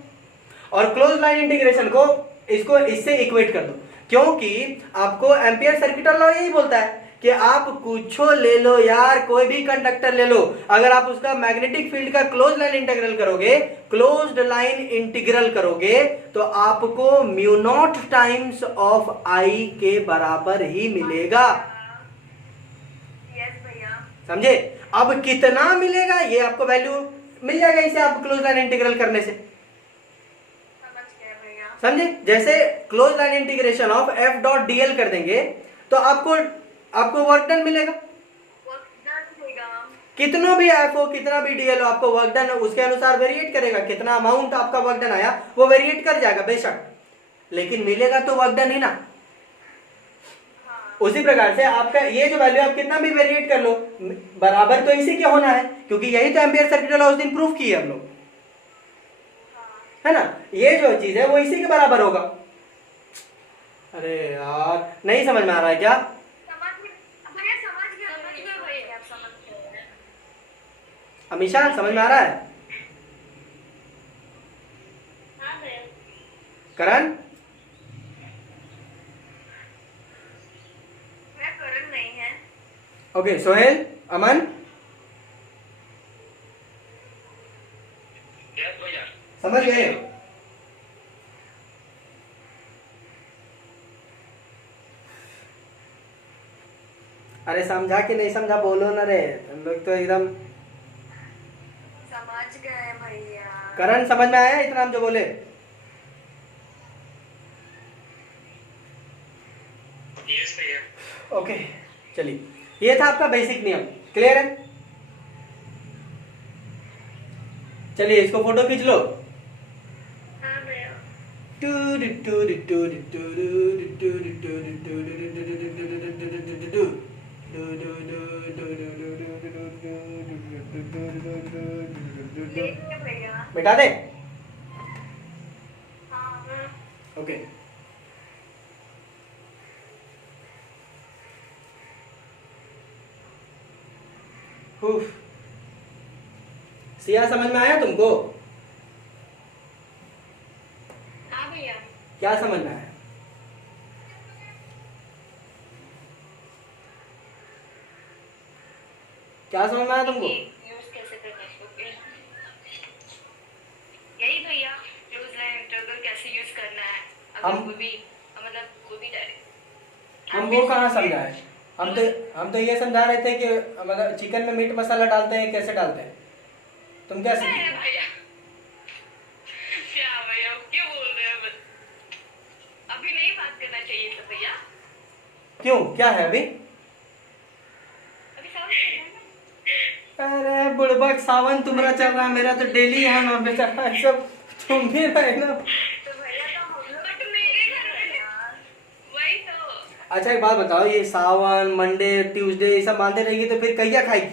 और क्लोज लाइन इंटीग्रेशन को इसको इससे इक्वेट कर दो, क्योंकि आपको एम्पियर सर्किट लॉ यही बोलता है कि आप कुछ ले लो यार, कोई भी कंडक्टर ले लो, अगर आप उसका मैग्नेटिक फील्ड का क्लोज लाइन इंटीग्रल करोगे, क्लोज्ड लाइन इंटीग्रल करोगे, तो आपको म्यू नॉट टाइम्स ऑफ आई के बराबर ही मिलेगा। यस भैया समझे? अब कितना मिलेगा ये आपको वैल्यू मिल जाएगा इसे आप क्लोज लाइन इंटीग्रल करने से। समझ गए भैया। समझे? जैसे close line integration of F dot DL कर देंगे तो आपको वर्क डन मिलेगा। वर्क डन होगा। कितना भी एफ हो, कितना भी डीएल हो, आपको वर्क डन उसके अनुसार वेरिएट करेगा। कितना अमाउंट आपका वर्क डन आया वो वेरिएट कर जाएगा बेशक, लेकिन मिलेगा तो वर्क डन ही ना। उसी प्रकार से आपका ये जो वैल्यू आप कितना भी वेरिएट कर लो, बराबर तो इसी के होना है, क्योंकि यही तो एम्पियर सर्किट लॉ उस दिन प्रूफ की है हम लोग, है ना। ये जो चीज है वो इसी के बराबर होगा। अरे यार नहीं समझ में आ रहा है क्या? भैया समझ गए भैया, समझ गए। अमीशा समझ में आ रहा है? हाँ भैया। करण? करण नहीं है। ओके, सोहेल, अमन, समझ गए? अरे समझा कि नहीं समझा बोलो ना रे, हम लोग तो एकदम। समझ गए भैया। करण समझ में आया इतना हम जो बोले? यस भैया। ओके चलिए, ये था आपका बेसिक नियम। क्लियर है? चलिए इसको फोटो खींच लो। हाँ भैया। देखिए भैया। मिटा दे। हाँ ओके। उफ। सिया समझ में आया तुमको? हाँ भैया। क्या समझ में आया? क्या समझ में आया तुमको? यूज कैसे करना है इसको? यही भैया, क्लोज लाइन इंटरवल कैसे यूज करना है। अगर हम- वो भी मतलब वो भी डायरेक्ट हम वो कहाँ समझाए? हम तो ये समझा रहे थे कि मतलब चिकन में मीट मसाला डालते हैं, कैसे डालते हैं? तुम क्या अरे सीखे? भैया, क्या भैया क्यों बोल रहे हो? अभी नहीं बात करना चाहिए था भैया। क्यों, क्या है अभी? अभी साउंड करना है ना। अरे बुड़बक, सावन तुम्हारा चल रहा है, मेरा तो डेली यहाँ नॉनवेज चल रहा है। सब तुम भी रहे ना। तो भैया तो हम लोग बट मेरे घर में वही तो। अच्छा एक बात बताओ, ये सावन मंडे ट्यूसडे ये सब मानते रहेगी तो फिर कहिया खाएगी?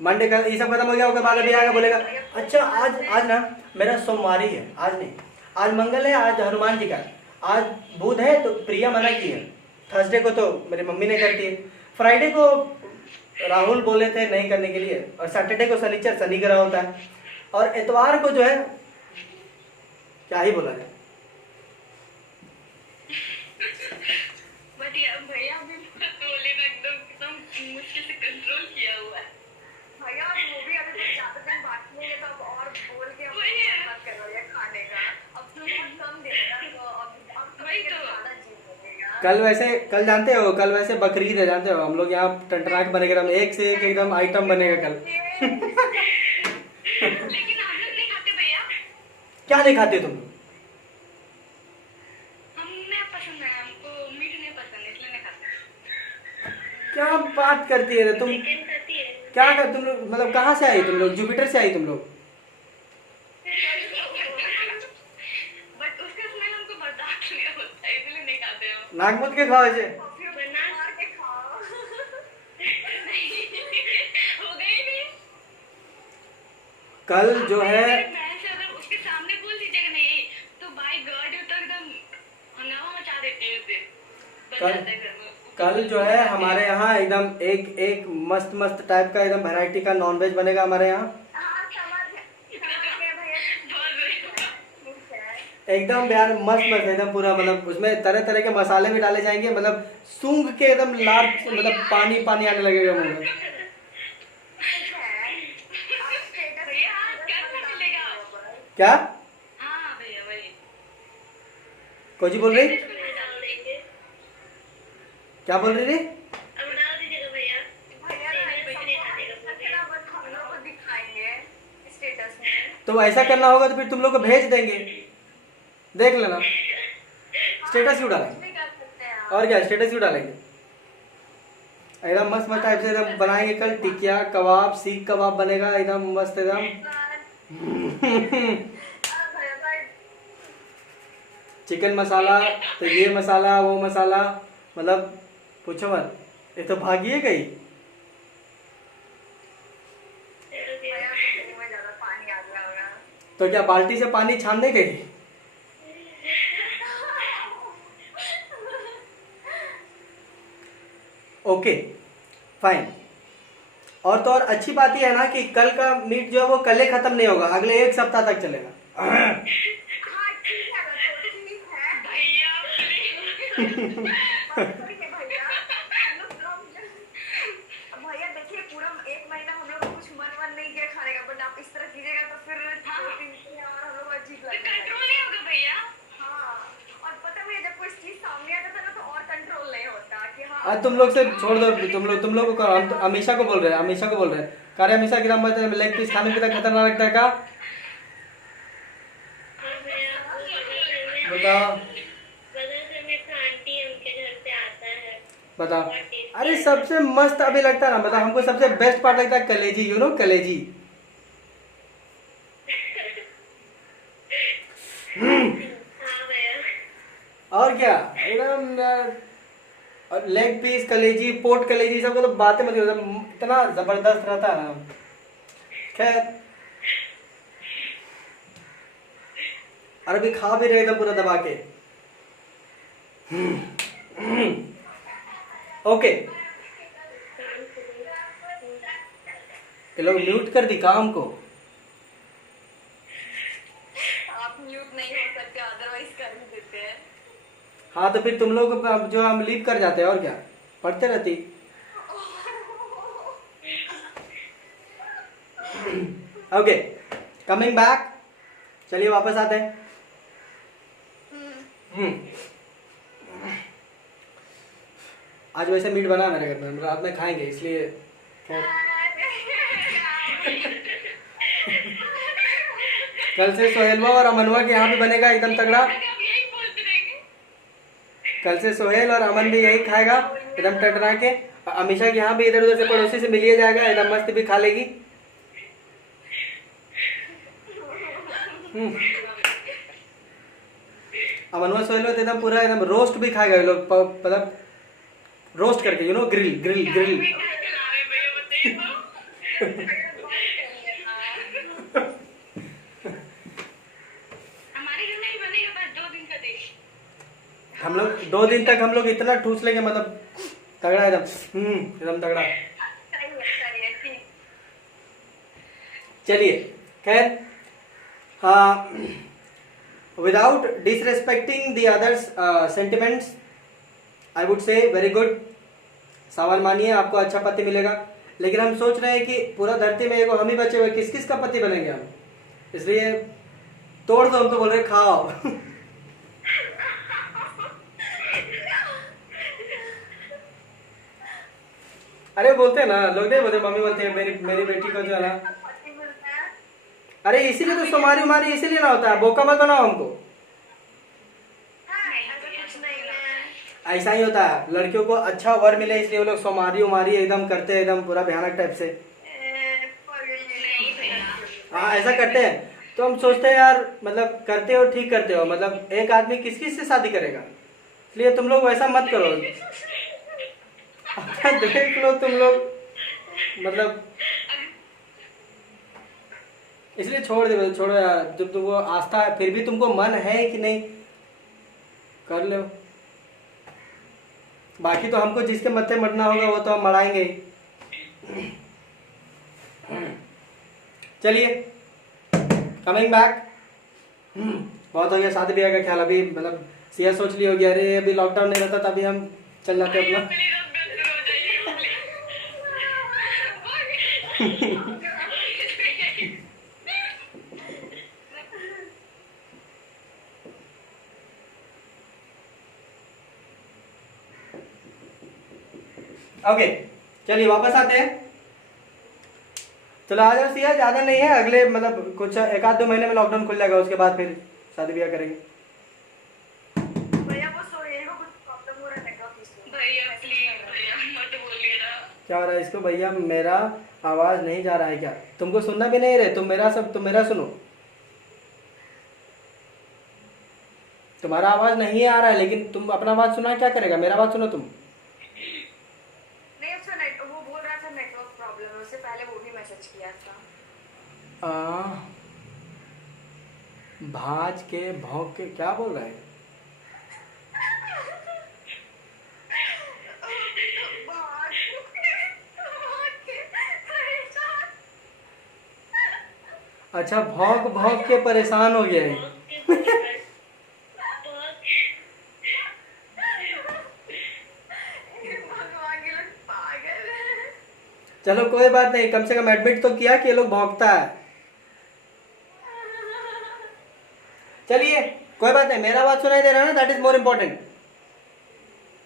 मंडे का ये सब खत्म हो गया, उसके बाद अभी आगे बोलेगा अच्छा आज आज ना मेरा सोमवारी है। आज नहीं, आज मंगल है, आज हनुमान जी का है, आज बुध है तो प्रिया मना की है, थर्सडे को तो मेरी मम्मी ने करती है, फ्राइडे को राहुल बोले थे नहीं करने के लिए, और सैटरडे को शनिचर शनि ग्रह होता है, और इतवार को जो है क्या ही बोला जाए। बट यार भैया अभी बोले ना एकदम मुश्किल से कंट्रोल किया हुआ है। भैया वो भी अभी तो ज्यादा दिन बाकी है, तो अब और बोल के अब वही है। मत करो ये खाने का। अब तो बहुत कम दिन है ना, तो अब वही तो। ज्यादा जीव लगेगा। कल वैसे, कल जानते हो, कल वैसे बकरीद है, जानते हो हम लोग यहाँ टंटनाक बनेगा, एकदम एक से एक एकदम आइटम बनेगा कल। लेकिन हम लोग नहीं खाते भैया। क्या नहीं खाते तुम? हमें पसंद है, हमको मीट नहीं पसंद इसलिए नहीं खाते। क्या बात करती है तुम? चिकन खाती है। क्या कर तुम लोग, मतलब कहाँ से आई तुम लोग? जुपिटर से आई तुम लोग? बट उसका स्मेल हमको बर्दाश्त नहीं होता है इसलिए नहीं खाते हम। नागमुद के खाओ इसे। बना के खाओ। हो गई नहीं। कल जो है मेरी बहन से अगर उसके सामने बोल दीजिएगा नहीं तो बाय गॉड तो एकदम हंगामा मचा देती है उसे। कल- बच जाता है घर में। कल जो है हमारे यहाँ एकदम एक एक मस्त मस्त टाइप का एकदम वैरायटी का नॉनवेज बनेगा हमारे यहाँ। हाँ समझ गए भैया। बहुत बढ़िया। ठीक है। एकदम यार मस्त मस्त एकदम पूरा, मतलब उसमें तरह तरह के मसाले भी डाले जाएंगे, मतलब सूंघ के एकदम लार, मतलब पानी पानी आने लगेगा मुंह में। ठीक है। अब स्टेटस भैया कैसे मिलेगा? क्या हाँ भैया वही। कोजी बोल रही? डाल देंगे। क्या बोल रही रे? अब डाल दीजिएगा भैया। भैया ना इतना बस हम लोग को दिखाएंगे स्टेटस में। तो ऐसा करना होगा तो फिर तुम लोग को भेज देंगे, देख लेना। स्टेटस क्यों डालेंगे? कुछ भी कर सकते हैं आप। और क्या, स्टेटस क्यों डालेंगे? एकदम मस्त मस्त टाइप से एकदम बनाएंगे कल। टिकिया कबाब, सीख कबाब बनेगा एकदम मस्त एकदम। चिकन मसाला, तो ये मसाला वो मसाला, मतलब पूछो मत, ये तो भागिए गई। भैया के मुंह में ज्यादा पानी आ गया होगा। तो क्या बाल्टी से पानी छानने गई? Okay fine. और तो और अच्छी बात यह है ना कि कल का मीट जो है वो कल ही खत्म नहीं होगा, अगले एक सप्ताह तक चलेगा। हाँ ठीक है तो ठीक है। भैया प्लीज। ठीक है भैया। हम लोग भैया देखिए पूरा एक महीना हम लोग को कुछ मन नहीं किया खाने का, बट आप इस तरह कीजिएगा तो फिर 2-3 दिन और हम लोग को अजीब लगेगा। कंट्रोल नहीं होगा भैया। हाँ और पता है जब कोई चीज सामने आता था ना तो और कंट्रोल नहीं होता कि हाँ। आज तुम लोग से छोड़ दो, तुम लोग को करो। हम तो अमीषा को बोल रहे हैं, अमीषा को बोल रहे हैं, कार्य अमीषा की राम लेग पीस खाने कितना खतरनाक लगता है का? हाँ भैया। बताओ बदल से में एक आंटी है उनके घर से आता है। बताओ। अरे सबसे मस्त अभी लगता है ना, मतलब हमको सबसे बेस्ट पार्ट लगता है कलेजी, यू नो कलेजी। हाँ भैया। और क्या एकदम और लेग पीस, कलेजी, पोट कलेजी, सब तो बातें मत करो, इतना जबरदस्त रहता है ना। खैर, और अभी खा भी रहे थे पूरा दबा के। ओके, ये लोग म्यूट कर दी काम को। आप म्यूट नहीं हो सकते, अदरवाइज कर ही देते हैं। हाँ तो फिर तुम लोग जो हम लीव कर जाते हैं, और क्या पढ़ते रहती। ओके, कमिंग बैक, चलिए वापस आते हैं। आज वैसे मीट बना मेरे घर में, रात में खाएंगे, इसलिए खैर कल से सोहेलवा और अमनवा के यहाँ भी बनेगा एकदम तगड़ा। आप यही बोलते रहेंगे। कल से सोहेल और अमन भी यही खाएगा एकदम टटरा के। अमीशा के यहाँ भी इधर उधर से पड़ोसी से मिलिए जाएगा, एकदम मस्त भी खा लेगी। अमनवा सोहेल तो एकदम पूरा एकदम रोस्ट भी खाएगा ये लोग, मतलब रोस्ट करके, you know, grill grill grill. क्या खिला रहे भैया बताइए तो। हमारे घर में ही बनेगा बस 2 दिन का डिश। हम लोग 2 दिन तक हम लोग इतना ठूस लेंगे, मतलब तगड़ा एकदम, एकदम तगड़ा। सही है, ठीक। चलिए, खैर, हाँ, without disrespecting the others sentiments, I would say very good. सवाल मानिए, आपको अच्छा पति मिलेगा, लेकिन हम सोच रहे हैं कि पूरा धरती में एगो हम ही बचे हुए, किस किस का पति बनेंगे हम, इसलिए तोड़ दो। हम तो बोल रहे खाओ। अरे बोलते हैं ना लोग, नहीं बोलते, मम्मी बोलते हैं मेरी मेरी बेटी को जो है ना, पति मिलता है। अरे इसीलिए तो सोमारी उमारी इसीलिए ना होता है, बोका मत बनाओ हमको। हाँ, ऐसा कुछ नहीं है। ऐसा ही होता है, लड़कियों को अच्छा वर मिले इसलिए वो लोग सोमारी उमारी एकदम करते हैं, एकदम पूरा भयानक टाइप से। नहीं भैया। हाँ ऐसा करते हैं, तो हम सोचते हैं यार, मतलब करते हो ठीक करते हो, मतलब एक आदमी किस किस से शादी करेगा, इसलिए तुम लोग वैसा मत करो। अच्छा देख लो तुम लोग, मतलब इसलिए छोड़ दे, छोड़ो यार। जब तुमको आस्था है, फिर भी तुमको मन है कि नहीं, कर लो। बाकी तो हमको जिसके मत्थे मरना होगा वो तो हम मराएंगे ही। चलिए, कमिंग बैक, बहुत हो गया शादी ब्याह का ख्याल। अभी मतलब सिया सोच ली होगी, अरे अभी लॉकडाउन नहीं रहता तभी हम चल जाते अपना। प्लीज अब बंद करो, जाइए। ओके, चलिए वापस आते हैं। चलो आ जाओ सिया, ज्यादा नहीं है, अगले मतलब कुछ 1-2 महीने में लॉकडाउन खुल जाएगा, उसके बाद फिर शादी ब्याह करेंगे। भैया वो सोहेल को कुछ प्रॉब्लम हो रहा है, नेटवर्क इशू। भैया प्लीज भैया मत बोलिए ना। क्या हो रहा है इसको? भैया मेरा आवाज नहीं जा रहा है क्या? तुमको सुनना भी नहीं रहे, तुम मेरा सुनो। तुम्हारा आवाज नहीं आ रहा है, लेकिन तुम अपना आवाज सुना, क्या करेगा? मेरा आवाज सुनो तुम। नहीं, उसका वो बोल रहा था नेटवर्क प्रॉब्लम है, उससे पहले वो भी मैसेज किया था। भाज के भौंक के क्या बोल रहा है? अच्छा, भौंक भौंक के परेशान हो गया है। चलो कोई बात नहीं, कम से कम एडमिट तो किया कि ये लोग भौंकता है। चलिए कोई बात नहीं, मेरा आवाज सुनाई दे रहा है ना, दैट इज मोर इम्पोर्टेंट।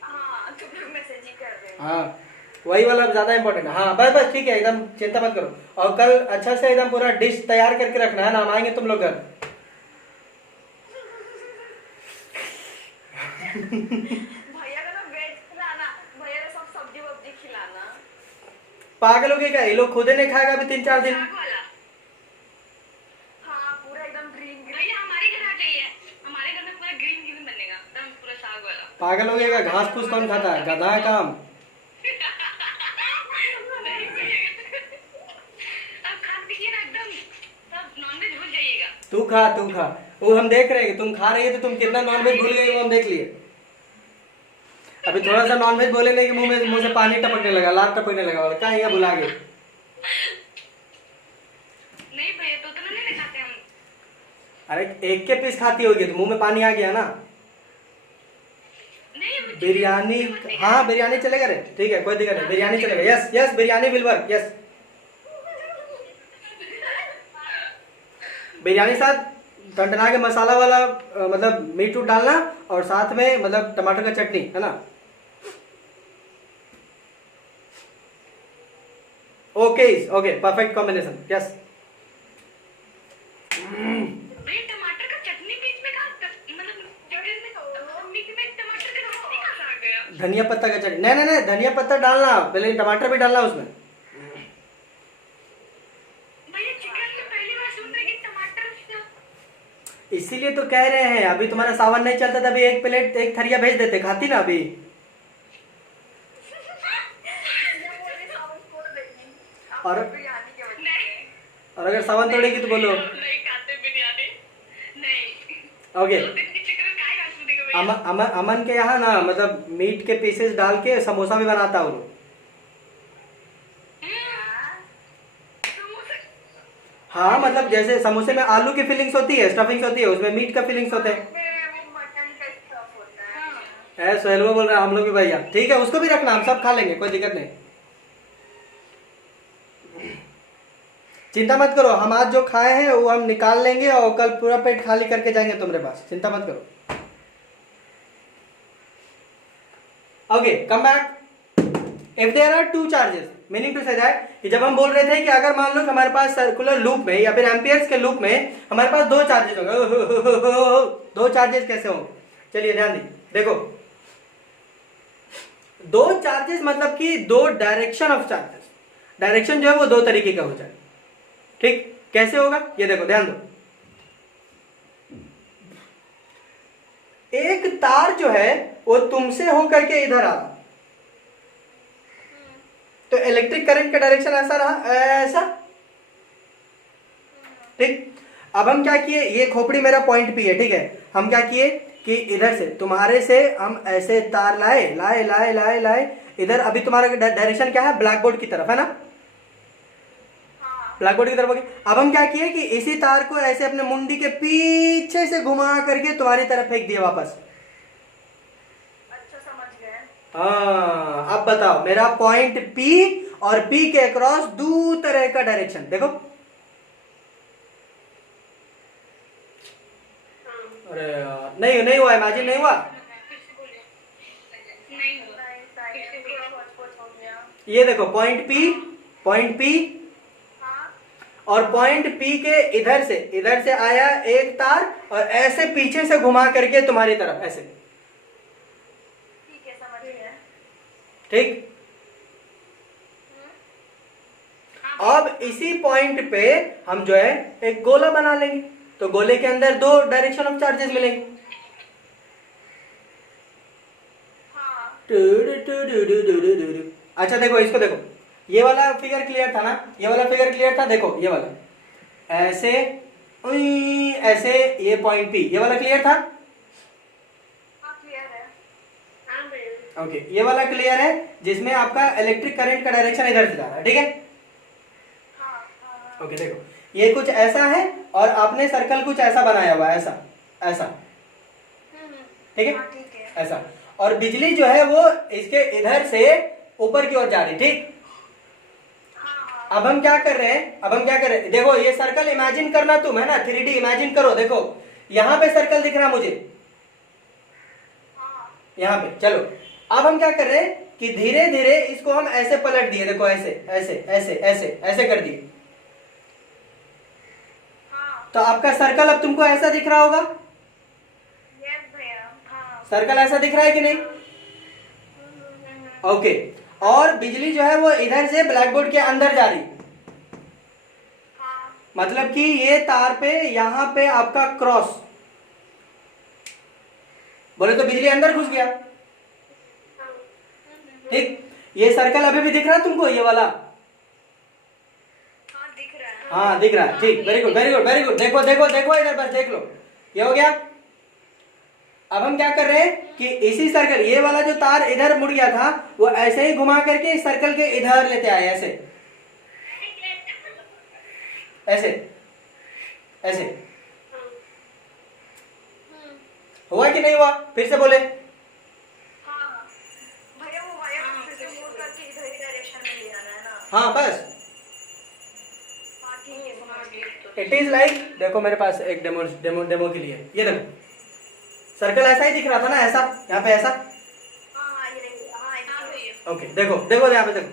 हाँ, तो फिर मैसेज ही कर रहे हैं। हाँ वही वाला ज्यादा इम्पोर्टेंट है। हाँ बस बस ठीक है, एकदम चिंता मत करो। और कल अच्छा से एकदम पूरा डिश तैयार करके रखना है ना, हम आएंगे तुम लोग घर। भैया का तो वेज खिलाना, भैया का सब सब्जी वब्जी खिलाना। पागल हो गए क्या? ये लोग खुद ही नहीं खाएगा अभी 3-4 दिन। साग वाला। हाँ, पूरा एकदम ग्रीन ग्रीन। भैया हमारे घर आ जाइए, हमारे घर में पूरा ग्रीन ग्रीन बनेगा, एकदम पूरा साग वाला। पागल हो गया, घास फूस कौन खाता है, गधा है काम। नहीं भैया। अब खा पीजिए ना एकदम, सब नॉनवेज भूल जाइएगा। तू खा, वो हम देख रहे हैं, तुम खा रही है तो तुम कितना नॉनवेज भूल गई वो हम देख लिए। अभी थोड़ा सा नॉनवेज बोले नहीं कि मुंह से पानी टपकने लगा, लार टपकने लगा, क्या ये भुला गए। नहीं भैया, तो उतना नहीं खाते हम। अरे एक के पीस खाती होगी तो मुंह में पानी आ गया ना। नहीं, वो बिरयानी, हाँ बिरयानी चलेगा रे, ठीक है कोई दिक्कत नहीं, बिरयानी चलेगा। Yes yes, biryani will work, yes. Biryani साथ टंटना के मसाला वाला मतलब मीट उट डालना, और साथ में मतलब टमाटर का चटनी, है ना। Okay okay, perfect combination, yes. भैया टमाटर का चटनी बीच में मतलब चिकन में मीट में टमाटर का चटनी कहाँ आ गया? धनिया पत्ता का चटनी, नहीं, धनिया पत्ता डालना पहले, टमाटर भी डालना उसमें। भैया चिकन में पहली बार सुन रहे कि टमाटर से। इसीलिए तो कह रहे हैं, अभी तुम्हारा सावन नहीं चलता था, अभी एक प्लेट एक थरिया भेज देते, खाती ना अभी। और बिरयानी के वजह नहीं, और अगर सावन तोड़ेगी तो बोलो। नहीं खाते बिरयानी, नहीं। ओके, 2 दिन की चिकन खाएगा सुन देगा भैया। अमन के यहाँ ना मतलब मीट के पीसेस डाल के समोसा भी बनाता है वो लोग। समोसा। हाँ मतलब जैसे समोसे में आलू की फीलिंग्स होती है, स्टफिंग्स होती है, उसमें मीट का फीलिंग्स होते हैं। वो मटन का स्टफ होता है। हाँ। है सोहेलवा बोल रहा है, हम लोग भी भैया, ठीक है उसको भी रखना, हम सब खा लेंगे, कोई दिक्कत नहीं। चिंता मत करो, हम आज जो खाए हैं वो हम निकाल लेंगे और कल पूरा पेट खाली करके जाएंगे तुम्हारे पास, चिंता मत करो। Okay, come back. If there are two charges, meaning to say that कि जब हम बोल रहे थे कि अगर मान लो कि हमारे पास सर्कुलर लूप में या फिर एम्पियर्स के लूप में हमारे पास दो चार्जेस होंगे। दो चार्जेस कैसे होंगे, चलिए ध्यान दी, देखो दो चार्जेस मतलब कि दो डायरेक्शन ऑफ चार्जेस। डायरेक्शन जो है वो दो तरीके का हो जाए, ठीक। कैसे होगा ये देखो, ध्यान दो। एक तार जो है वो तुमसे होकर के इधर आ रहा, तो इलेक्ट्रिक करंट का डायरेक्शन ऐसा रहा, ऐसा, ठीक। अब हम क्या किए, ये खोपड़ी मेरा पॉइंट पी है, ठीक है। हम क्या किए कि इधर से तुम्हारे से हम ऐसे तार लाए लाए लाए लाए लाए इधर। अभी तुम्हारा डायरेक्शन क्या है, ब्लैक बोर्ड की तरफ, है ना, ब्लैक बोर्ड की तरफ होगी। अब हम क्या किए कि इसी तार को ऐसे अपने मुंडी के पीछे से घुमा करके तुम्हारी तरफ फेंक दिया वापस। अच्छा समझ गए। हाँ, अब बताओ मेरा पॉइंट पी और पी के अक्रॉस दो तरह का डायरेक्शन देखो। अरे यार, नहीं हुआ, इमेजिन नहीं हुआ। नहीं हुआ। नहीं साइड थोड़ा बहुत हो गया। ये देखो पॉइंट पी हाँ और पॉइंट पी के इधर से आया एक तार और ऐसे पीछे से घुमा करके तुम्हारी तरफ ऐसे, ठीक है समझ गए। ठीक। अब इसी पॉइंट पे हम जो है एक गोला बना लेंगे, तो गोले के अंदर दो डायरेक्शन ऑफ चार्जेस मिलेंगे। हाँ अच्छा देखो, इसको देखो, ये वाला फिगर क्लियर था ना, ये वाला फिगर क्लियर था, देखो ये वाला ऐसे ऐसे, ये पॉइंट पी, ये वाला क्लियर था। हाँ क्लियर है। हाँ भैया। ओके, ये वाला क्लियर है जिसमें आपका इलेक्ट्रिक करंट का डायरेक्शन इधर से जा रहा है, ठीक है। हाँ ओके देखो, ये कुछ ऐसा है और आपने सर्कल कुछ ऐसा बनाया हुआ है, ऐसा ऐसा, ठीक है, हाँ ठीक है। ऐसा। और बिजली जो है वो इसके इधर से ऊपर की ओर जा रही, ठीक। हाँ अब हम क्या कर रहे हैं, देखो ये सर्कल इमेजिन करना तुम, है ना, 3D इमेजिन करो। देखो यहां पे सर्कल दिख रहा मुझे, हाँ यहां पे। चलो अब हम क्या कर रहे हैं कि धीरे धीरे इसको हम ऐसे पलट दिए, देखो ऐसे ऐसे ऐसे ऐसे ऐसे कर दिए, हाँ तो आपका सर्कल अब तुमको ऐसा दिख रहा होगा। यस भैया। हाँ सर्कल ऐसा दिख रहा है कि नहीं, ओके। और बिजली जो है वो इधर से ब्लैक बोर्ड के अंदर जा रही, हाँ मतलब कि ये तार पे यहां पे आपका क्रॉस, बोले तो बिजली अंदर घुस गया। ठीक, ये सर्कल अभी भी दिख रहा है तुमको, ये वाला? हाँ दिख रहा है। हाँ दिख रहा है, ठीक, very good very good very good. देखो देखो देखो इधर, बस देख लो, ये हो गया। अब हम क्या कर रहे हैं कि इसी सर्कल, ये वाला जो तार इधर मुड़ गया था वो ऐसे ही घुमा करके इस सर्कल के इधर लेते आए, ऐसे ऐसे ऐसे। हुआ कि नहीं हुआ? फिर से बोले। हाँ भैया वो वायर को फिर से मोड़ करके इधर ही डायरेक्शन में ले आना है ना? हाँ बस, हाँ ठीक है, समझ गई। इट इज लाइक, देखो मेरे पास एक डेमो डेमो डेमो के लिए, ये देखो सर्कल ऐसा ही दिख रहा था ना, ऐसा, यहाँ पे ऐसा। हाँ हाँ ये रही, हाँ हाँ भैया। ओके, देखो देखो यहाँ पे देखो,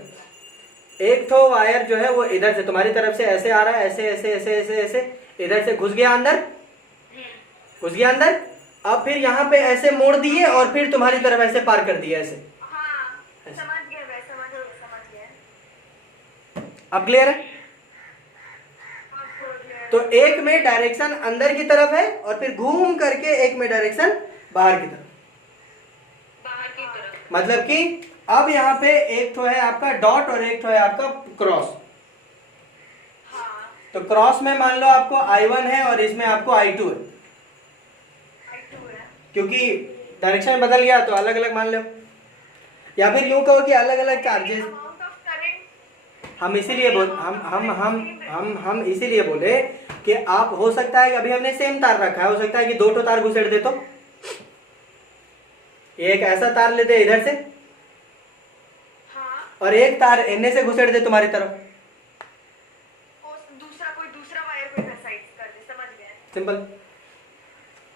एक तो वायर जो है वो इधर से तुम्हारी तरफ से ऐसे आ रहा है, ऐसे ऐसे ऐसे ऐसे ऐसे, इधर से घुस गया अंदर, घुस गया अंदर। अब फिर यहाँ पे ऐसे मोड़ दिए और फिर तुम्हारी तरफ ऐसे पार कर दिया ऐसे। हाँ समझ गए भाई, समझ गए। अब क्लियर है? हाँ खोल गया। तो एक में डायरेक्शन अंदर की तरफ है और फिर घूम करके एक में डायरेक्शन बाहर की तरफ। बाहर की तरफ। मतलब कि अब यहाँ पे एक तो है आपका डॉट और एक तो है आपका क्रॉस। हाँ तो क्रॉस में मान लो आपको I1 है और इसमें आपको I2 है, I2 है। क्योंकि डायरेक्शन बदल गया तो अलग अलग मान लो, या फिर यूं कहो कि अलग अलग चार्जेस। अमाउंट ऑफ करंट हम इसीलिए बोल हम इसीलिए बोले कि आप, हो सकता है कि अभी हमने सेम तार रखा है, हो सकता है कि दो तार घुसेड़ दे, तो एक ऐसा तार लेते इधर से हाँ और एक तार इनने से घुसेड़ दे तुम्हारी तरफ। और दूसरा वायर को इधर साइड कर दे, समझ गए। सिंपल,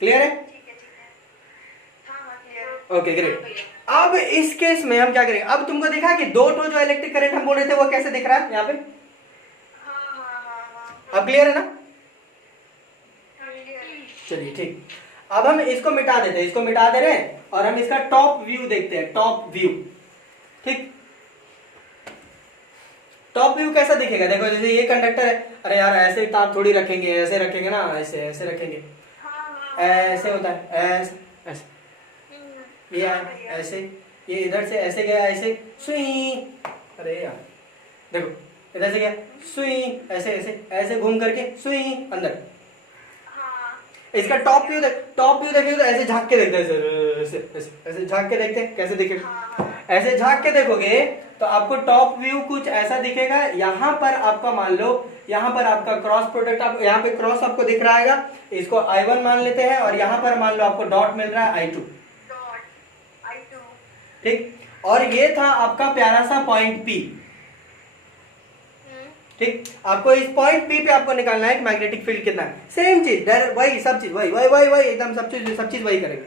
क्लियर है? ठीक है। हाँ हाँ क्लियर। Okay great. अब इस केस में हम क्या करेंगे, अब तुमको दिखा कि दो जो इलेक्ट्रिक करंट हम बोल रहे थे वो कैसे दिख रहा है यहाँ पे? हाँ अब क्लियर है ना? क्लियर। चलिए ठीक, अब हम इसको मिटा देते हैं, इसको मिटा दे रहे हैं और हम इसका टॉप व्यू देखते हैं, टॉप व्यू। ठीक, टॉप व्यू कैसा दिखेगा? देखो जैसे ये कंडक्टर है, अरे यार ऐसे तार थोड़ी रखेंगे, ऐसे रखेंगे ना, ऐसे ऐसे रखेंगे, ऐसे होता है, ऐसे ऐसे, ये ऐसे, ये इधर से ऐसे गया, ऐसे सुई, अरे यार देखो इधर से गया सुई, ऐसे ऐसे ऐसे घूम करके सुई अंदर। इसका टॉप व्यू देखेंगे तो ऐसे झांक के देखते हैं, ऐसे ऐसे ऐसे झांक के देखते हैं कैसे दिखेगा। ऐसे झांक के देखोगे तो आपको टॉप व्यू कुछ ऐसा दिखेगा। यहाँ पर आपका मान लो, यहाँ पर आपका क्रॉस प्रोडक्ट, आप यहाँ पे क्रॉस आपको दिख रहा है, इसको I1 मान लेते हैं और यहाँ पर मान लो आपको डॉट मिल रहा है I2। ठीक, और ये था आपका प्यारा सा पॉइंट P। ठीक, आपको इस पॉइंट P पे आपको निकालना है कि मैग्नेटिक फील्ड कितना है। सेम चीज, वही सब चीज, वही एकदम सब चीज वही करेंगे।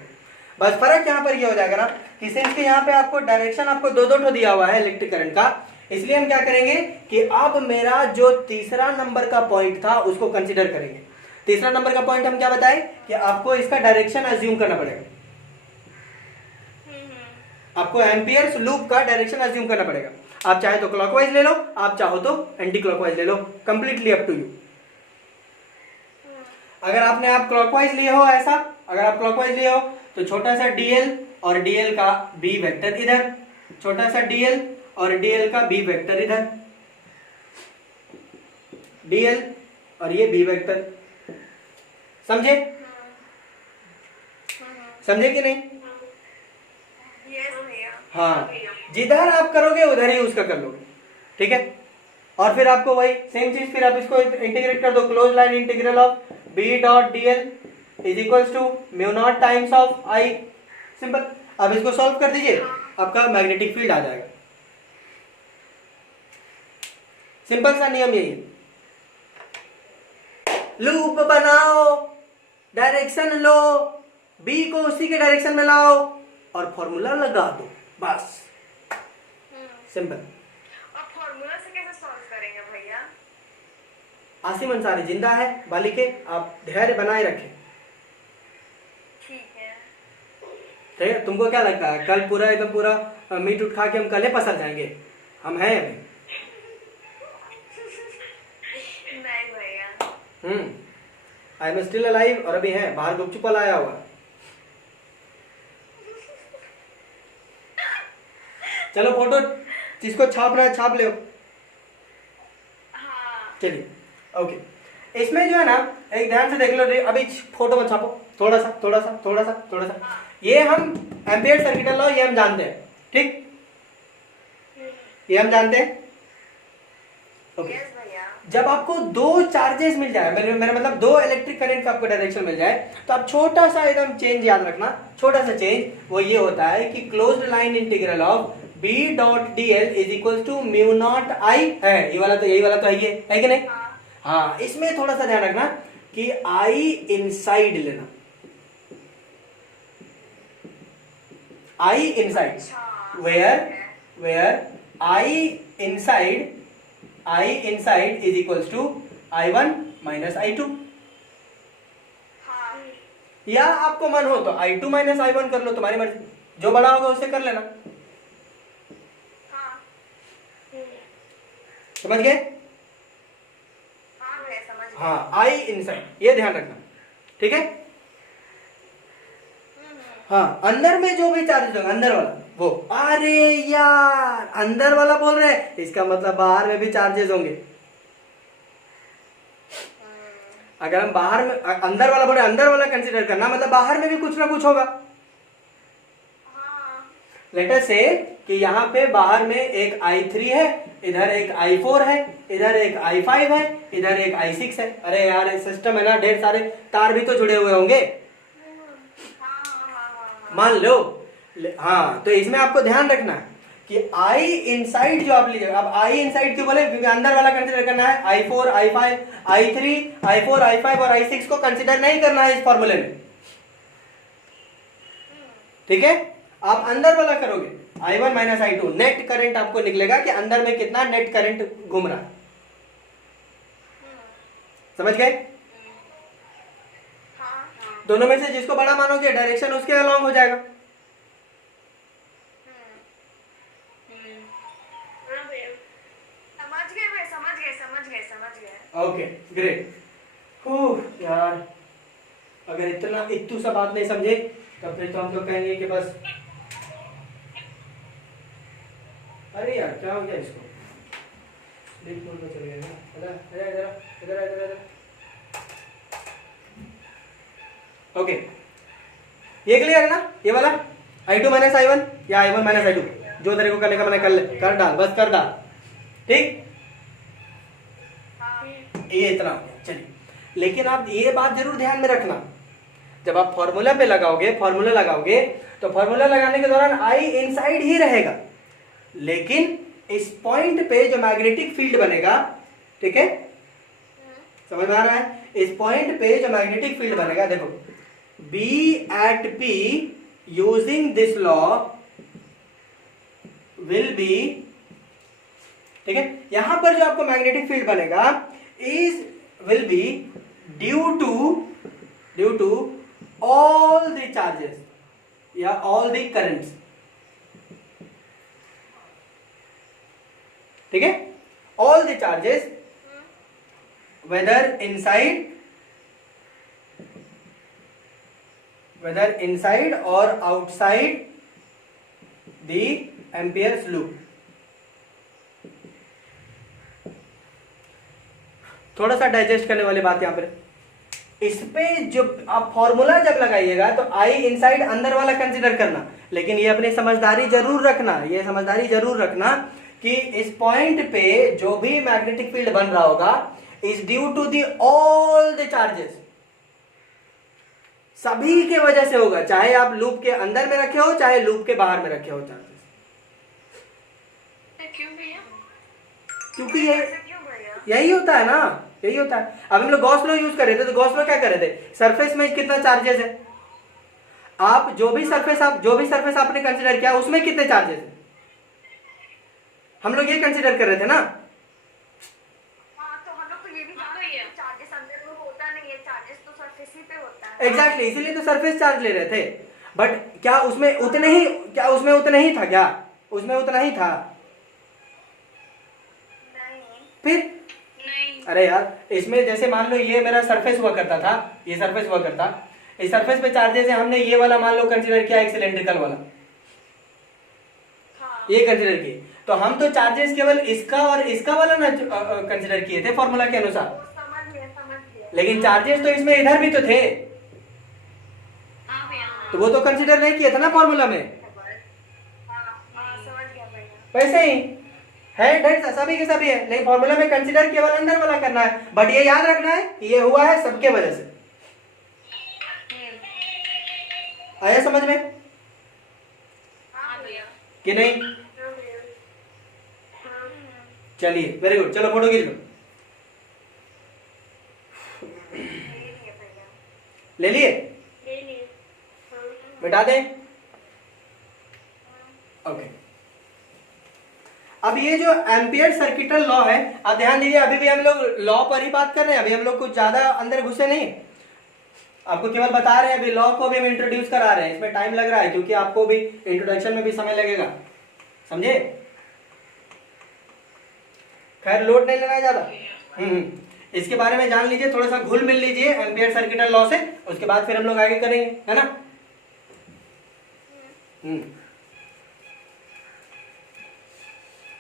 बस फर्क यहाँ पर ये हो जाएगा ना कि सिंस के यहाँ पे आपको डायरेक्शन आपको दो ठो दिया हुआ है इलेक्ट्रिक करंट का, इसलिए हम क्या करेंगे कि अब मेरा जो तीसरा नंबर का पॉइंट था उसको कंसिडर करेंगे। तीसरा नंबर का पॉइंट हम क्या बताएं कि आपको इसका डायरेक्शन अज्यूम करना पड़ेगा, आपको एम्पियर्स लूप का डायरेक्शन अज्यूम करना पड़ेगा। आप चाहे तो क्लॉकवाइज ले लो, आप चाहो तो एंटी क्लॉकवाइज ले लो, कंप्लीटली अप टू यू। अगर आपने आप क्लॉकवाइज लिए हो, ऐसा अगर आप क्लॉकवाइज लिए हो तो छोटा सा dl और dl का b वेक्टर इधर, छोटा सा dl और dl का b वेक्टर इधर, dl और ये b वेक्टर। समझे? समझे कि नहीं? हाँ, जिधर आप करोगे उधर ही उसका कर लोगे। ठीक है, और फिर आपको वही सेम चीज, फिर आप इसको इंटीग्रेट कर दो, close line integral of b dot dl is equals to mu naught times of I। Simple, अब इसको सॉल्व कर दीजिए, आपका मैग्नेटिक फील्ड आ जाएगा। सिंपल सा नियम यही है। लूप बनाओ, डायरेक्शन लो, b को उसी के डायरेक्शन में लाओ और फॉर्मूला लगा दो, बस सिंपल। अब फॉर्मूला से कैसे सॉल्व करेंगे भैया? आसिम अंसारी जिंदा है, बालिके आप धैर्य बनाए रखें। ठीक है। ठीक है, तुमको क्या लगता है कल पूरा एकदम पूरा मीट उठ खा के हम कल ही पसर जाएंगे? हम हैं अभी। नहीं भैया। आई एम स्टिल अलाइव, और अभी हैं, बाहर गुपचुप वाला आया हुआ। चलो फोटो जिसको छापना है छाप ले। हाँ चलिए ओके, इसमें जो है ना एक ध्यान से देख लो, अभी फोटो में छापो थोड़ा सा थोड़ा सा थोड़ा सा थोड़ा सा। ये हम एम्पियर सर्किटल लॉ ये हम जानते हैं, ठीक, ये हम जानते हैं ओके। यस भैया। जब आपको दो चार्जेस मिल जाए, मेरा मतलब दो इलेक्ट्रिक करंट का आपको डायरेक्शन मिल जाए, तो आप छोटा सा एकदम चेंज याद रखना, छोटा सा चेंज वो ये होता है कि closed line integral of B dot dl is equal to mu naught I है। ये वाला तो यही वाला तो है कि नहीं? हाँ, इसमें थोड़ा सा ध्यान रखना कि आई इनसाइड लेना, I inside, where I inside is equals to I1 minus I2, हाँ या आपको मन हो तो I2 माइनस I1 कर लो, तुम्हारी मर्जी, जो बड़ा होगा उससे कर लेना। हाँ समझ गए? हाँ भैया समझ गए। हाँ, आई इनसाइड, ये ध्यान रखना, ठीक है। हाँ, अंदर में जो भी चार्जेस होगा अंदर वाला वो, अरे यार अंदर वाला बोल रहे हैं, इसका मतलब बाहर में भी चार्जेस होंगे। अगर हम बाहर में अंदर वाला बोले, अंदर वाला कंसीडर करना मतलब बाहर में भी कुछ ना कुछ होगा। हाँ लेट अस से कि यहाँ पे बाहर में एक I3 है, इधर एक I4 है, इधर एक I5 है, इधर एक I6 है। अरे यार सिस्टम है ना, ढेर सारे तार भी तो जुड़े हुए होंगे, मान लो। हाँ, तो इसमें आपको ध्यान रखना है कि आई इनसाइड जो आप लीजिएगा, अब आई इनसाइड क्यों बोले, क्योंकि अंदर वाला कंसीडर करना है, I4 I5 I3 I4 I5 और I6 को कंसीडर नहीं करना है इस फॉर्मूले में, ठीक है। आप अंदर वाला करोगे I1 minus I2, net current आपको निकलेगा कि अंदर में कितना नेट करंट घूम रहा है। समझ गए? दोनों में से जिसको बड़ा मानोगे डायरेक्शन उसके अलॉन्ग हो जाएगा। हाँ भैया समझ गए। Okay great. यार अगर इतना इतू सा बात नहीं समझे तो फिर तो हम तो कहेंगे कि बस, अरे यार क्या हो गया इसको, स्लीप मोड में चले गए ना। इधर इधर इधर इधर इधर। ओके, ये क्लियर है ना, ये वाला I2 माइनस I1 या I1 माइनस I2, जो तेरे को करने का मैंने कर ले, कर डाल, बस कर डाल, ठीक। ये इतना हो गया, चलिए। लेकिन आप ये बात जरूर ध्यान में रखना, जब आप फॉर्मूला पे लगाओगे, फॉर्मूला लगाओगे तो फॉर्मूला लगाने के दौरान आई इनसाइड ही रहेगा, लेकिन इस पॉइंट पे जो मैग्नेटिक फील्ड बनेगा, ठीक है, समझ में आ रहा है, इस पॉइंट पे जो मैग्नेटिक फील्ड बनेगा, देखो B at P using this law will be, ठीक है, यहां पर जो आपको मैग्नेटिक फील्ड बनेगा is will be due to all the charges या all the currents, ठीक है, all the charges whether inside or outside the Ampere's loop। थोड़ा सा डाइजेस्ट करने वाली बात यहां पर, इस पे जो आप फॉर्मूला जब लगाइएगा तो आई इनसाइड अंदर वाला कंसीडर करना, लेकिन ये अपनी समझदारी जरूर रखना, ये समझदारी जरूर रखना कि इस पॉइंट पे जो भी मैग्नेटिक फील्ड बन रहा होगा is due to the all the charges, सभी के वजह से होगा, चाहे आप लूप के अंदर में रखे हो चाहे लूप के बाहर में रखे हो चार्जेस। क्यों भैया? क्योंकि ये यही होता है ना, यही होता है। अब हम लोग गॉस लॉ यूज कर रहे थे, तो गॉस लॉ क्या कर रहे थे, सरफेस में कितना चार्जेस है, आप जो भी सरफेस आपने कंसीडर किया उसमें कितने चार्जेस है, हम लोग ये कंसीडर कर रहे थे ना। एग्जैक्टली, इसीलिए तो सरफेस चार्ज ले रहे थे, बट क्या उसमें उतने ही था क्या, उसमें उतना ही था? फिर नहीं। अरे यार, इसमें जैसे मान लो ये मेरा सरफेस हुआ करता था, ये सरफेस हुआ करता, इस सरफेस पे चार्जेस है, हमने ये वाला मान लो कंसीडर किया एक सिलेंड्रिकल वाला, ये कंसिडर किए। तो हम तो चार्जेस केवल इसका और इसका वाला ना कंसिडर किए थे फॉर्मूला के अनुसार, वो समझ गया। लेकिन चार्जेस तो इसमें इधर भी तो थे, हाँ भैया हाँ। तो वो तो कंसिडर नहीं किया था ना फॉर्मूला में। समझ गया भैया। वैसे ही है ढंग से सभी के सभी है, लेकिन फॉर्मूला में कंसिडर केवल अंदर वाला करना है। बट ये याद रखना है कि ये हुआ है सबके वजह से। आया समझ में हाँ भैया। कि नहीं? चलिए वेरी गुड, चलो फोटो खींच लो। ले लिए? मिटा दें? ओके। अब ये जो एम्पियर सर्किटल लॉ है, अब ध्यान दीजिए, अभी भी हम लोग लॉ पर ही बात कर रहे हैं, अभी हम लोग कुछ ज्यादा अंदर घुसे नहीं, आपको केवल बता रहे हैं। अभी लॉ को भी हम इंट्रोड्यूस करा रहे हैं, इसमें टाइम लग रहा है क्योंकि आपको भी इंट्रोडक्शन में भी समय लगेगा, समझे? खैर लोड नहीं लगाया ज्यादा। इसके बारे में जान लीजिए, थोड़ा सा घुल मिल लीजिए एम्पियर सर्किटल लॉ से, उसके बाद फिर हम लोग आगे करेंगे, है ना?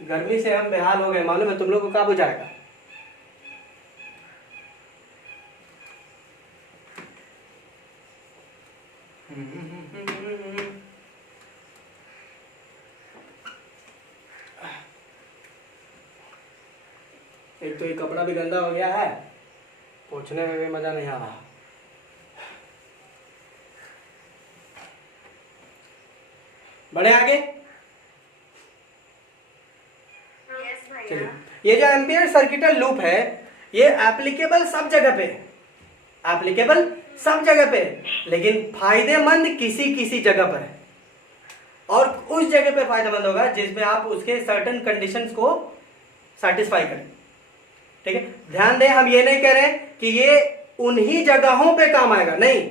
गर्मी से हम बेहाल हो गए, मालूम है तुम लोग को, कब हो जाएगा? एक तो ये कपड़ा भी गंदा हो गया है, पोंछने में भी मजा नहीं आ रहा। बढ़े आगे। चलिए, ये जो एम्पियर सर्किटल लूप है ये एप्लीकेबल सब जगह पे, एप्लीकेबल सब जगह पे, लेकिन फायदेमंद किसी किसी जगह पर है, और उस जगह पे फायदेमंद होगा जिसमें आप उसके सर्टेन कंडीशंस को सेटिस्फाई करें। ठीक है, ध्यान दें, हम ये नहीं कह रहे कि ये उन्हीं जगहों पे काम आएगा, नहीं,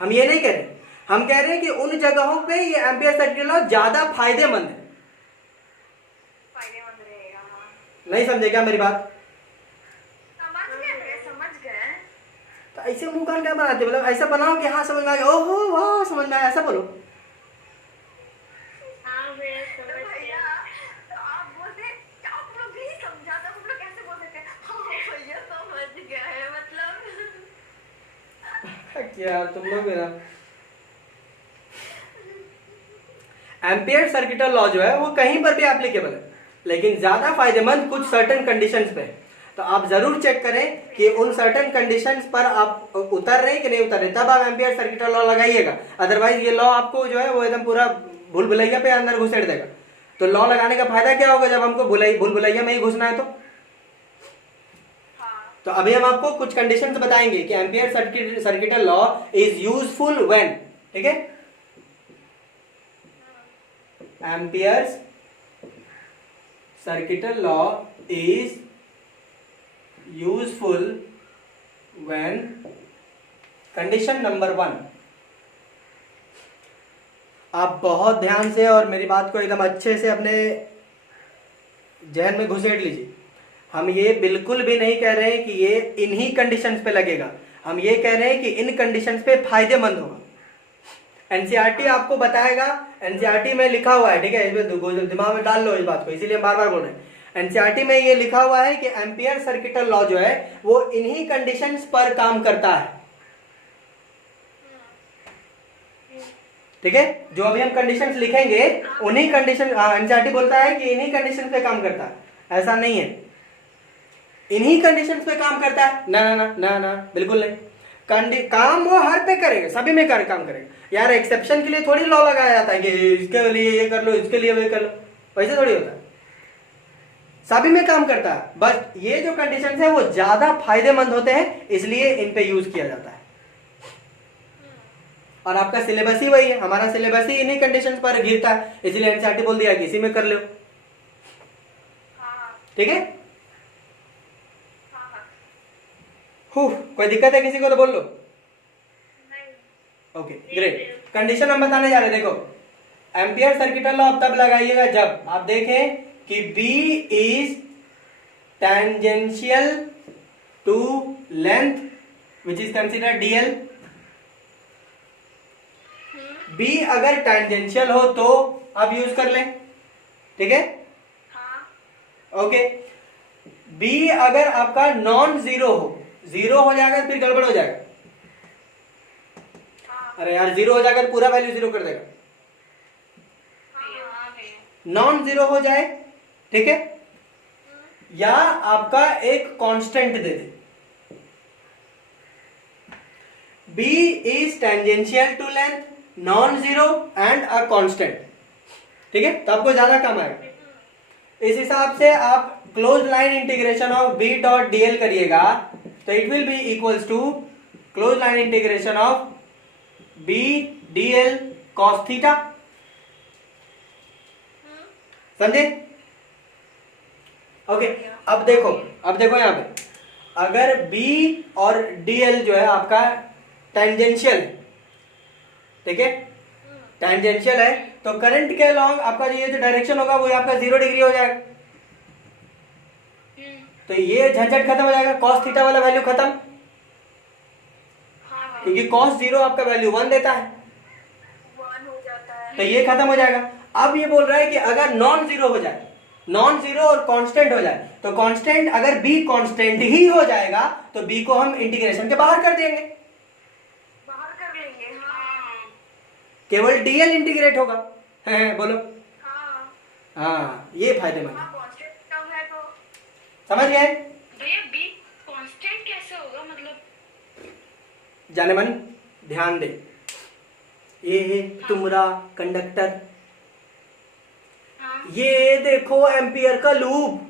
हम ये नहीं कह रहे, हम कह रहे हैं कि उन जगहों पे ये एम्पियर सर्किटल लॉ ज्यादा फायदेमंद है। फायदेमंद रहेगा। नहीं समझे क्या मेरी बात? समझ गए। तो ऐसे मुंह कान क्या बनाते, मतलब ऐसा बनाओ कि हाँ समझ में आ गया, ओहो वाह समझ में आया, ऐसा बोलो। हाँ भैया समझ भैया गया। आप बोलते आप लोग भी समझा तो हम लोग कैसे बोल सकते हैं हाँ भैया समझ गया है, मतलब क्या तुम लोग मेरा एम्पियर सर्किटल लॉ जो है वो कहीं पर भी एप्लीकेबल है, लेकिन ज्यादा फायदेमंद कुछ सर्टेन कंडीशंस पे। तो आप जरूर चेक करें कि उन सर्टेन कंडीशंस पर आप उतर रहे हैं कि नहीं उतर रहे, तब आप एम्पियर सर्किटल लॉ लगाइएगा। अदरवाइज ये लॉ आपको जो है वो एकदम पूरा भूल भुलैया पे अंदर घुसेड़ देगा। तो लॉ लगाने का फायदा क्या होगा जब हमको भूल भुलैया में ही घुसना है? तो अभी हम आपको कुछ कंडीशंस बताएंगे कि ampere circuital law is useful when, ठीक है? Ampere circuital law is useful when condition number 1। आप बहुत ध्यान से और मेरी बात को एकदम अच्छे से अपने जहन में घुसेड़ लीजिए। हम ये बिल्कुल भी नहीं कह रहे हैं कि ये इन्हीं कंडीशंस पे लगेगा, हम ये कह रहे हैं कि इन कंडीशंस पे फायदेमंद होगा। एनसीईआरटी आपको बताएगा, एनसीईआरटी में लिखा हुआ है, ठीक है, इसमें दिमाग में डाल लो इस बात को, इसीलिए हम बार बार बोल रहे हैं। एनसीईआरटी में ये लिखा हुआ है कि एम्पियर सर्किटल लॉ जो है वो इन्हीं कंडीशंस पर काम करता है, ठीक है? जो अभी हम कंडीशंस लिखेंगे उन्हीं कंडीशन, एनसीईआरटी बोलता है कि इन्हीं कंडीशंस पे काम करता है, ऐसा नहीं है इन्हीं कंडीशंस पे काम करता है, ना ना ना ना ना बिल्कुल नहीं। काम वो हर पे करेगा, सभी में काम करेगा यार। एक्सेप्शन के लिए थोड़ी लॉ लगाया जाता है कि इसके लिए ये कर लो, इसके लिए वो कर लो, वैसे थोड़ी होता है, सभी में काम करता है। बस ये जो कंडीशंस है वो ज्यादा फायदेमंद होते हैं, इसलिए इन पे यूज किया जाता है। और आपका सिलेबस ही वही है, हमारा सिलेबस ही इन्हीं कंडीशंस पर घिरता है, इसलिए एनसीईआरटी बोल दिया कि इसी में कर लो, ठीक है? कोई दिक्कत है किसी को तो बोल लो। Okay great. कंडीशन हम बताने जा रहे हैं, देखो एम्पियर सर्किटल लॉ आप तब लगाइएगा जब आप देखें कि B is tangential to length which is considered DL। B अगर टेंजेंशियल हो तो आप यूज कर लें, ठीक है। हाँ ओके, बी अगर आपका नॉन जीरो हो, जीरो हो जाएगा फिर गड़बड़ हो जाएगा। हाँ अरे यार जीरो हो जाएगा तो पूरा वैल्यू जीरो कर देगा। हाँ भैया। नॉन जीरो हो जाए, ठीक है, या आपका एक कांस्टेंट दे दे। B is tangential to length, non zero and a constant, ठीक है, तो आपको ज्यादा काम आएगा। इस हिसाब से आप close line integration of B dot DL करिएगा तो it will be equals to close line integration of B DL cos theta. समझे? ओके, अब देखो यहां पे अगर B और DL जो है आपका टेंजेंशियल है, ठीक है, टेंजेंशियल है, तो करंट के अलॉन्ग आपका ये जो डायरेक्शन होगा वो आपका 0 डिग्री हो जाएगा। तो ये झंझट खत्म हो जाएगा, कॉस थीटा वाला वैल्यू खत्म, हाँ क्योंकि कॉस 0 आपका वैल्यू 1 देता है, 1 हो जाता है। तो ये खत्म हो जाएगा। अब ये बोल रहा है कि अगर नॉन जीरो हो जाए, नॉन जीरो और कांस्टेंट हो जाए, तो कांस्टेंट अगर बी कांस्टेंट ही हो जाएगा तो बी को हम इंटीग्रेशन के बाहर कर देंगे, बाहर कर लेंगे। हाँ केवल डीएल इंटीग्रेट होगा। है बोलो। हाँ हाँ, ये फायदेमंद है। हाँ कांस्टेंट टर्म है तो समझ गए? भैया बी कांस्टेंट कैसे होगा मतलब? जाने मन ध्यान दे, ये है तुम्हारा कंडक्टर, हाँ। ये देखो एम्पियर का लूप,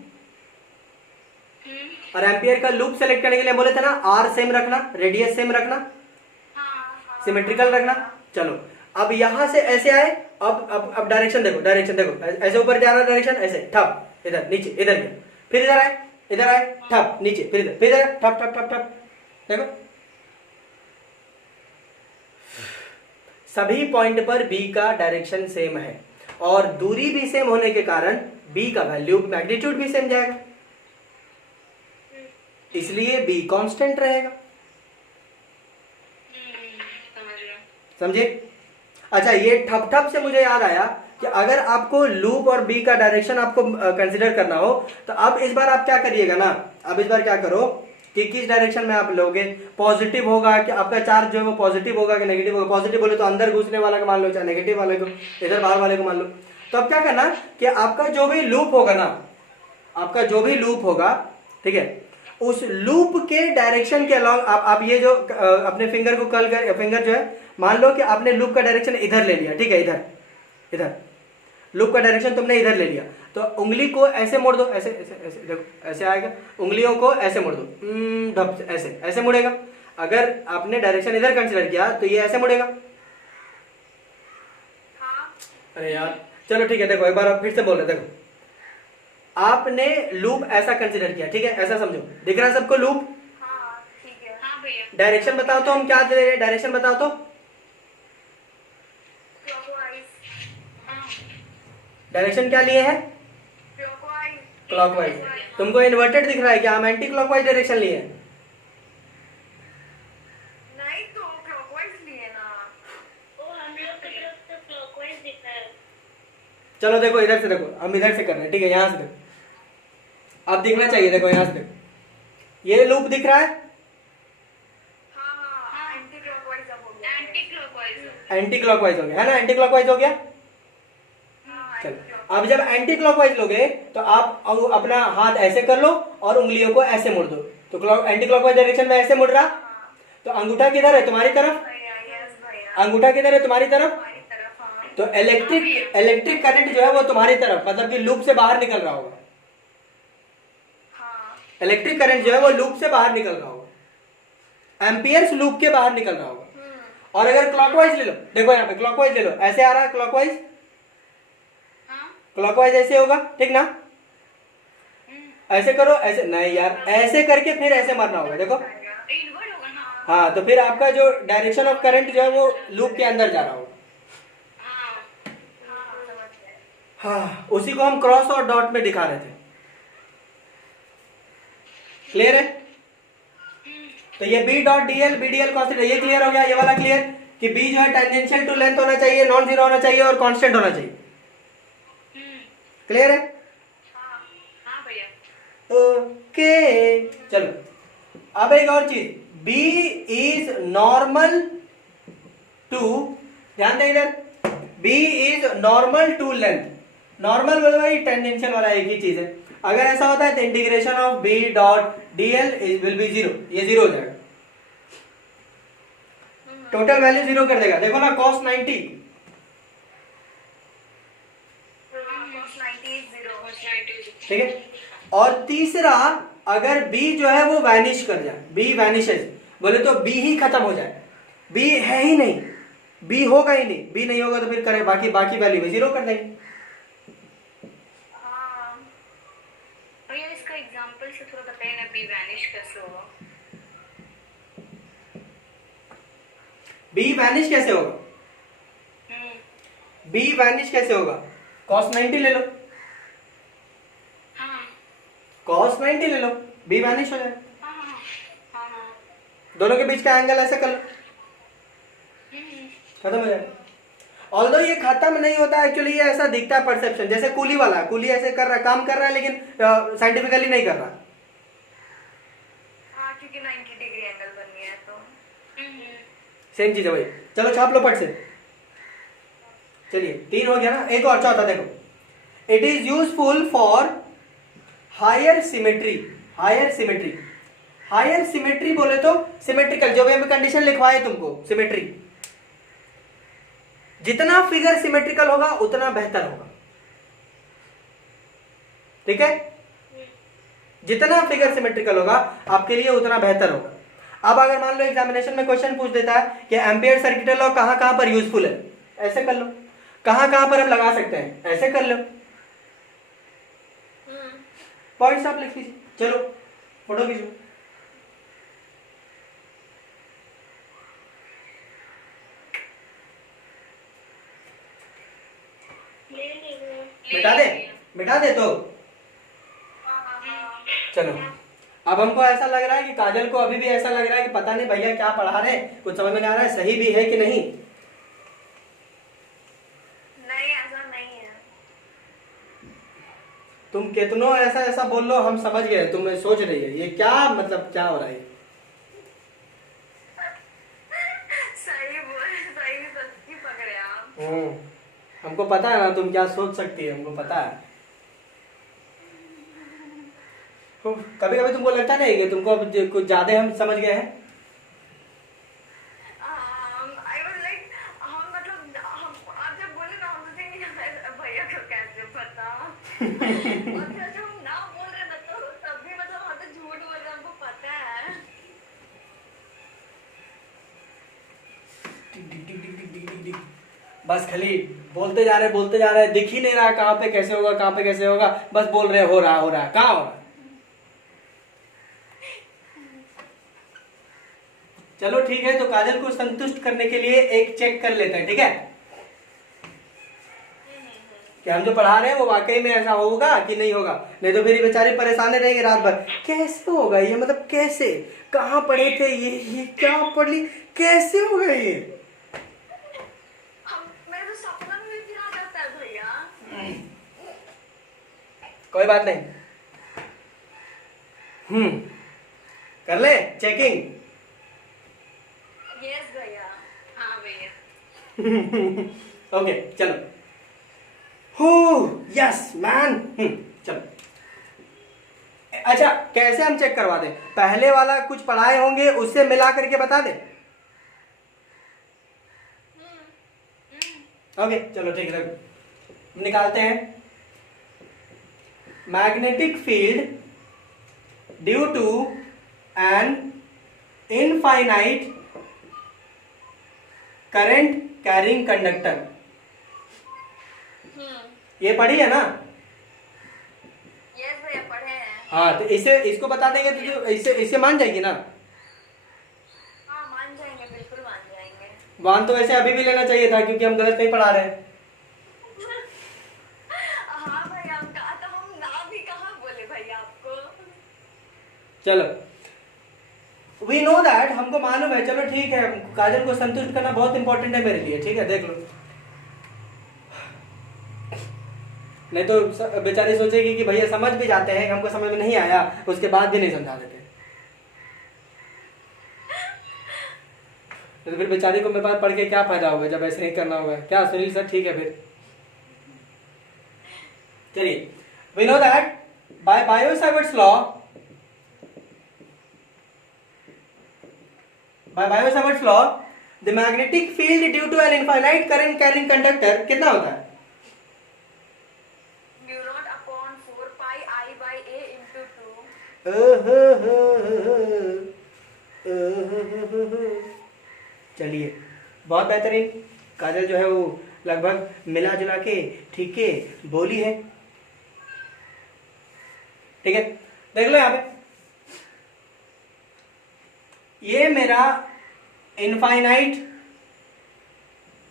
और एम्पियर का लूप सेलेक्ट करने के लिए बोले थे ना आर सेम रखना, रेडियस सेम रखना, हाँ सिमेट्रिकल रखना। चलो अब यहां से ऐसे आए, अब डायरेक्शन देखो, डायरेक्शन देखो, ऐसे ऊपर जा रहा है डायरेक्शन, ऐसे ठप, इधर नीचे, इधर गया, फिर इधर आए ठप नीचे, फिर इधर ठप ठप ठप ठप। देखो सभी पॉइंट पर बी का डायरेक्शन सेम है और दूरी भी सेम होने के कारण बी का वैल्यू मैग्नीट्यूड भी सेम जाएगा, इसलिए बी कांस्टेंट रहेगा। समझ गया। समझे? अच्छा, ये ठप ठप से मुझे याद आया कि अगर आपको लूप और बी का डायरेक्शन आपको कंसीडर करना हो तो अब इस बार आप क्या करिएगा ना, अब इस बार क्या करो कि किस डायरेक्शन में आप लोगे, पॉजिटिव होगा कि आपका चार्ज जो है वो पॉजिटिव होगा कि नेगेटिव होगा। पॉजिटिव बोले तो अंदर घुसने वाला को मान लो, चाहे नेगेटिव वाले को इधर बाहर वाले को मान लो। तो अब क्या करना कि आपका जो भी लूप होगा ना, आपका जो भी लूप होगा, ठीक है, उस लूप के डायरेक्शन के अलॉन्ग आप ये जो अपने फिंगर को कर्ल कर, फिंगर जो है मान लो कि आपने लूप का डायरेक्शन इधर ले लिया, ठीक है, इधर लूप का डायरेक्शन तुमने इधर ले लिया, तो उंगली को ऐसे मोड़ दो, ऐसे ऐसे ऐसे देखो, ऐसे आएगा, उंगलियों को ऐसे मोड़ दो, ढप से ऐसे ऐसे मुड़ेगा। अगर आपने डायरेक्शन इधर कंसीडर किया तो ये ऐसे मुड़ेगा। हाँ अरे यार चलो ठीक है, देखो एक बार आप फिर से बोल रहे, देखो आपने लूप ऐसा कंसीडर किया, ठीक है, ऐसा समझो, दिख रहा है सबको लूप? हाँ ठीक है। हाँ भैया। डायरेक्शन बताओ तो हम क्या दे रहे हैं, डायरेक्शन बताओ तो। क्लॉकवाइज डायरेक्शन क्या लिए हैं? Clockwise clockwise. तुमको इन्वर्टेड दिख रहा है क्या? हम एंटी क्लॉकवाइज डायरेक्शन लिए हैं। नहीं तो क्लॉकवाइज लिए ना। ओ हम लोग की तरफ से क्लॉकवाइज दिख रहा है। चलो देखो इधर से देखो, हम इधर से कर रहे हैं, ठीक है, यहां से देखो, अब दिखना चाहिए, देखो यहां से देखो, ये लूप दिख रहा है, हाँ हाँ एंटी क्लॉकवाइज अब हो गया। Anti clockwise. एंटी क्लॉकवाइज हो गया है ना, एंटी क्लॉकवाइज हो गया। हाँ चलो अब जब एंटी क्लॉकवाइज लोगे तो आप अपना हाथ ऐसे कर लो और उंगलियों को ऐसे मोड़ दो, तो एंटी क्लॉकवाइज डायरेक्शन में ऐसे मुड़ रहा, तो अंगूठा किधर है? तुम्हारी तरफ। भैया यस भैया अंगूठा किधर है? तुम्हारी तरफ। हमारी तरफ। हाँ तो इलेक्ट्रिक करंट जो है वो तुम्हारी तरफ, मतलब कि लूप से बाहर निकल रहा होगा। हाँ इलेक्ट्रिक करंट जो है वो लूप से बाहर निकल रहा होगा, एम्पियर्स लूप के बाहर निकल रहा होगा। और अगर क्लॉकवाइज ले लो, देखो यहाँ पे क्लॉकवाइज ले लो, ऐसे आ रहा है क्लॉकवाइज, क्लॉकवाइज ऐसे होगा, ठीक ना? ऐसे करो, ऐसे नहीं यार, ऐसे करके फिर ऐसे मारना होगा, देखो। इनवर्ट होगा ना। हाँ, तो फिर आपका जो डायरेक्शन ऑफ करंट जो है वो लूप के अंदर जा रहा होगा। हाँ समझ गए। हाँ, उसी को हम क्रॉस और डॉट में दिखा रहे थे। क्लियर है? तो ये B dot DL, B DL constant, ये क्लियर हो गया, ये वाला क्लियर कि बी जो है टेंजेंशियल टू लेंथ होना चाहिए, नॉन जीरो होना चाहिए और कांस्टेंट होना चाहिए। क्लियर है? हाँ हाँ भैया। ओके चलो, अब एक और चीज, बी इज नॉर्मल टू, ध्यान दें इधर, B is normal to length. Normal बोलो भाई टेंजेंशियल वाला एक ही चीज है। अगर ऐसा होता है तो integration of B dot D L will be zero, ये जीरो हो जाएगा, टोटल वैल्यू जीरो कर देगा। देखो ना cos 90, cos 90 is 0. ठीक है। और तीसरा, अगर b जो है वो वैनिश कर जाए, b वैनिशेस, बोले तो b ही खत्म हो जाए, b है ही नहीं, b होगा ही नहीं, b नहीं होगा तो फिर करें बाकी वैल्यू में जीरो कर देंगे। हाँ भैया इसका एग्जांपल से थोड़ा बताइए ना, बी वैनिश कैसे होगा? b वैनिश कैसे होगा? b वैनिश कैसे होगा? cos 90 ले लो, हाँ cos 90 ले लो, b वैनिश हो जाए। हाँ हाँ हाँ हाँ। दोनों के बीच का एंगल ऐसे कर लो, खत्म हो जाएगा। ऑल्दो ये खत्म नहीं होता एक्चुअली, ये ऐसा दिखता है परसेप्शन, जैसे कूली वाला, कूली ऐसे कर रहा है, काम कर रहा है, लेकिन साइंटिफिकली नहीं कर रहा। हाँ क्योंकि 90 डिग्री एंगल बन गया है तो। सेम चीज है भाई। चलो छाप लो पट से। चलिए 3 हो गया ना, एक और चौथा देखो, it is useful for higher symmetry. Higher symmetry, higher symmetry बोले तो सिमेट्रिकल, जो भी हमें कंडीशन लिखवाए तुमको, सिमेट्री, जितना फिगर सिमेट्रिकल होगा उतना बेहतर होगा, ठीक है? जितना फिगर सिमेट्रिकल होगा आपके लिए उतना बेहतर होगा। अब अगर मान लो एग्जामिनेशन में क्वेश्चन पूछ देता है कि एम्पियर सर्किट लॉ कहां कहां पर यूजफुल है, ऐसे कर लो, कहां कहां पर हम लगा सकते हैं, ऐसे कर लो, पॉइंट्स आप लिख लीजिए। चलो फोटो खींचो। मिटा दे तो चलो। अब हमको ऐसा लग रहा है कि काजल को अभी भी ऐसा लग रहा है कि पता नहीं भैया क्या पढ़ा रहे हैं, कुछ समझ में नहीं आ रहा है, सही भी है कि नहीं। नहीं ऐसा नहीं है। तुम कितनों ऐसा ऐसा बोल लो, हम समझ गए तुम सोच रही है ये क्या मतलब क्या हो रहा है। सही बोल, सही सच्ची पकड़े आप। हमको पता है ना तुम क्या सोच सकती है, हमको पता है। कभी कभी तुमको लगता नहीं कि तुमको अब कुछ ज्यादा हम समझ गए हैं। I was like, हम मतलब आप जब बोले ना हम सोचेंगे भैया को कैसे पता। और फिर जब हम ना बोल रहे ना तो तब भी मतलब हम तो झूठ बोल रहे, हमको पता है। बस खाली बोलते जा रहे, दिख ही नहीं रहा कहाँ पे कैसे होगा, कहाँ पे कैसे होगा, बस बोल रहे हो रहा है, कहाँ हो रहा है। चलो ठीक है, तो काजल को संतुष्ट करने के लिए एक चेक कर लेते हैं, ठीक है? कि हम जो पढ़ा रहे हैं वो वाकई में ऐसा होगा कि नहीं होगा, नहीं तो फिर बेचारे परेशान रहेंगे रात भर, कैसे होगा ये, मतलब कैसे, कहाँ पढ़े थे ये क्या पढ़ ली, कैसे होगा ये। मेरे तो सपना में भी आ जाता है भैया। कोई बात नहीं, कर ले चेकिंग। यस भैया। हाँ भैया। ओके चलो, हो यस मैन। चलो अच्छा, कैसे हम चेक करवा दें? पहले वाला कुछ पढ़ाए होंगे उससे मिला करके बता दें। ओके चलो ठीक है, निकालते हैं। Magnetic field due to an infinite current carrying conductor, ये पढ़ी है ना? यस भैया पढ़े हैं। हाँ, तो इसको बता देंगे तो इसे मान जाएगी ना? हाँ मान जाएंगे, बिल्कुल मान जाएंगे। मान तो वैसे अभी भी लेना चाहिए था क्योंकि हम गलत नहीं पढ़ा रहे हैं। हाँ भैया हम कहा तो हम ना भी कहाँ बोले भैया आपको। चलो वी नो दैट, हमको मालूम है। चलो ठीक है, काजल को संतुष्ट करना बहुत इंपॉर्टेंट है मेरे लिए, ठीक है? देख लो नहीं तो बेचारी सोचेगी कि भैया समझ भी जाते हैं, हमको समझ में नहीं आया, उसके बाद भी नहीं समझा देते। तो फिर बेचारी को मेरे पास पढ़ के क्या फायदा होगा जब ऐसे ही करना होगा। क्या सुनील सर, ठीक है फिर चलिए। We know that by Biot-Savart's law, by Biot-Savart's law, the magnetic field due to an infinite current carrying conductor कितना होता है? mu naught upon 4 pi I by A into 2। चलिए, बहुत बेहतरीन। काजल जो है वो लगभग मिला जुला के ठीक है बोली है। ठीक है, देख लो यहाँ पे, ये मेरा इनफाइनाइट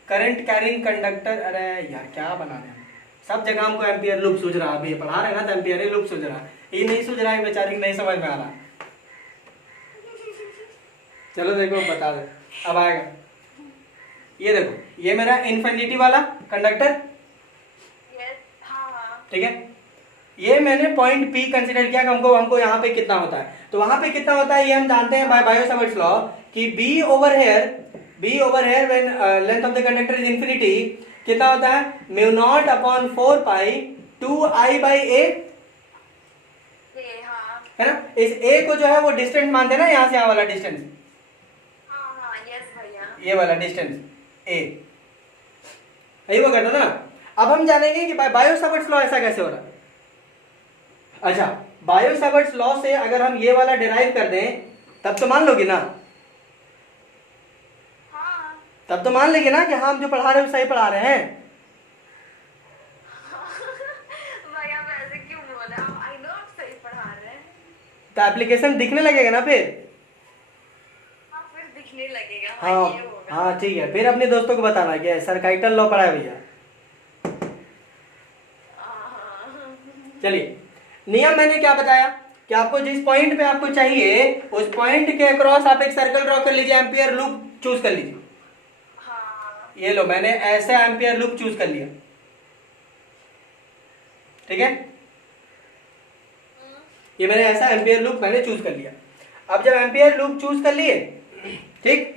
करंट कैरिंग कंडक्टर। अरे यार क्या बना रहे हैं, सब जगह हमको एम्पियर लूप सूझ रहा। अभी पढ़ा रहे हैं ना तो एम्पियर लूप सूझ रहा, ये नहीं सूझ रहा है बेचारी, नहीं समझ में आ रहा। चलो देखो बता दे, अब आएगा। ये देखो, ये मेरा इन्फिनिटी वाला कंडक्टर, yes हाँ ठीक है। ये मैंने पॉइंट P कंसीडर किया कि हमको यहाँ पे कितना होता है। तो वहां पे कितना होता है ये हम जानते हैं बाय बायो-सावर्ट्स लॉ कि B over here when length of the conductor is infinity कितना होता है, mu naught upon 4 pi 2I by A, हाँ है ना। इस A को जो है वो डिस्टेंस मानते हैं ना, यहाँ से यहाँ वाला डिस्टेंस, हाँ yes भैया। ये वाला डिस्टेंस A, यही वो करता था ना। अब हम जानेंगे कि बाय बायो-सावर्ट्स लॉ ऐसा कैसे हो रहा है। अच्छा, बायो-सावर्ट्स लॉ से अगर हम ये वाला डिराइव कर दें तब तो मान लोगे ना, हाँ तब तो मान लेंगे ना कि हम जो पढ़ा रहे हैं वो सही पढ़ा रहे हैं। भैया आप ऐसे क्यों बोल रहे हैं? आई नो आप सही पढ़ा रहे हैं। तो एप्लीकेशन दिखने लगेगा ना फिर। हाँ फिर दिखने लगेगा। हाँ ये होगा। हाँ ठीक है, फिर अपने दोस्तों को बताना कि सर्काइटल लॉ पढ़ा है भैया। हाँ। चलिए, नियम मैंने क्या बताया कि आपको जिस पॉइंट पे आपको चाहिए उस पॉइंट के अक्रॉस आप एक सर्कल ड्रॉ कर लीजिए, एम्पियर लूप चूज कर लीजिए। हाँ ये लो, मैंने ऐसा एम्पियर लूप चूज कर लिया, ठीक है। ये मैंने ऐसा एम्पियर लूप मैंने चूज कर लिया। अब जब एम्पियर लूप चूज कर लिए, ठीक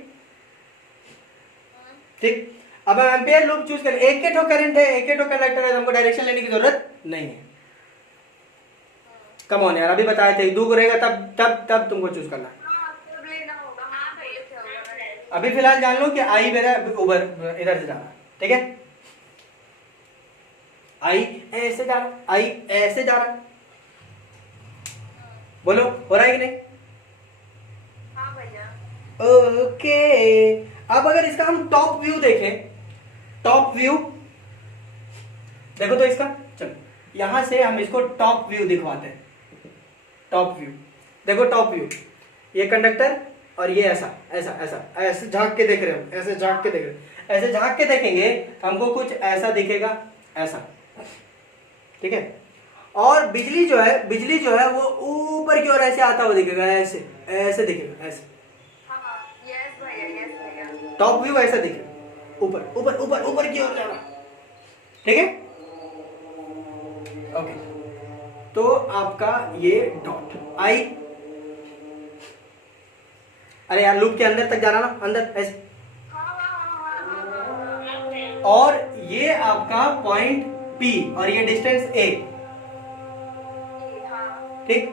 ठीक, अब हम एम्पियर लूप चूज कर, एक ही ठो करंट है, एक ही ठो कंडक्टर है, तो हमको डायरेक्शन लेने की जरूरत नहीं है। कम ऑन यार, अभी बताए थे दो रहेगा तब तुमको चूज करना है। हाँ तब लेना होगा। हाँ भैया क्या होगा। अभी फिलहाल जान लो कि आई मेरा ऊपर इधर से जा रहा है, ठीक है। आई ऐसे जा रहा है, आई ऐसे जा रहा है, बोलो हो रहा है कि नहीं? हाँ भैया। ओके, अब अगर इसका हम टॉप व्यू देखें, टॉप व्यू देखो तो इसका, चलो यहां से हम इसको टॉप व्यू दिखवाते हैं। टॉप व्यू देखो, टॉप व्यू, ये कंडक्टर और ये ऐसा ऐसा ऐसा ऐसे झांक के देख रहे हो, ऐसे झांक के देख रहे हो, ऐसे झांक के देखेंगे हमको कुछ ऐसा दिखेगा, ऐसा, ठीक है। और बिजली जो है वो ऊपर की ओर ऐसे आता हुआ दिखेगा, ऐसे ऐसे दिखेगा, ऐसे। हाँ यस भैया, यस भैया। टॉप व्यू ऐसा दिखेगा, ऊपर ऊपर ऊपर ऊपर की ओर जा रहा, ठीक है। ओके, तो आपका ये डॉट आई, अरे यार लूप के अंदर तक जा रहा ना, अंदर ऐसे, और ये आपका पॉइंट P और ये डिस्टेंस A, ठीक।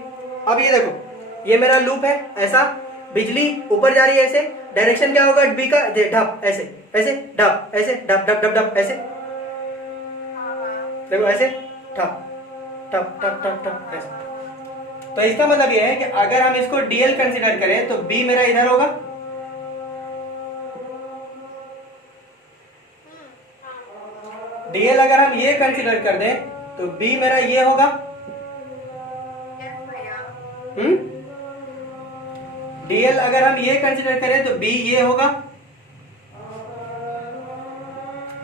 अब ये देखो, ये मेरा लूप है ऐसा, बिजली ऊपर जा रही है ऐसे, डायरेक्शन क्या होगा B का, ढप ऐसे ऐसे, ढप ऐसे, ढप ढप ढप ढप ऐसे, देखो ऐसे, ठप ठप ठप ठप ठप ऐसे। तो इसका मतलब ये है कि अगर हम इसको DL कंसीडर करें तो B मेरा इधर होगा, DL अगर हम ये कंसीडर कर दें तो B मेरा ये होगा, DL अगर हम ये कंसीडर करें तो B ये होगा,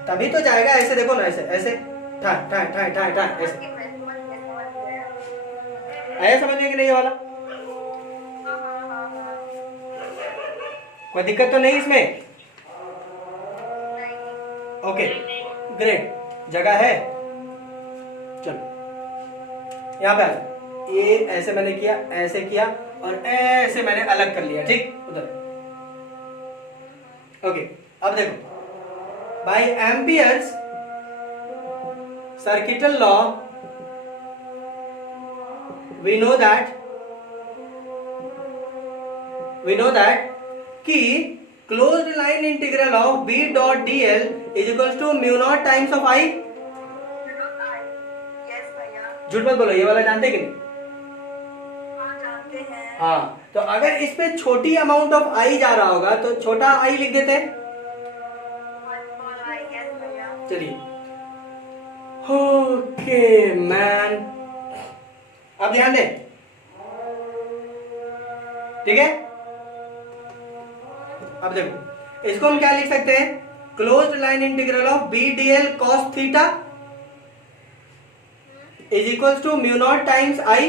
तभी तो जाएगा ऐसे, देखो ना ऐसे ऐसे, ठा ठा ठा ठा ठा ऐसे। आया समझ में कि नहीं ये वाला? कोई दिक्कत तो नहीं इसमें? ओके ग्रेट, जगह है, यहाँ पे आ जाओ, ये ऐसे मैंने किया, ऐसे किया और ऐसे मैंने अलग कर लिया, ठीक, उधर। ओके, अब देखो by ampere's circuital law we know that कि closed line integral of b dot dl is equals to mu naught times of i। Yes भैया। झूठ मत बोलो, ये वाला जानते कि नहीं? हाँ जानते हैं। हाँ, तो अगर इस पे छोटी अमाउंट ऑफ i जा रहा होगा तो छोटा i लिख देते हैं। यस भैया। चलिए, ओके मैन, अब ध्यान दे, ठीक है? अब देखो, इसको हम क्या लिख सकते हैं? Closed line integral of b dl cos theta is equals to mu naught times i।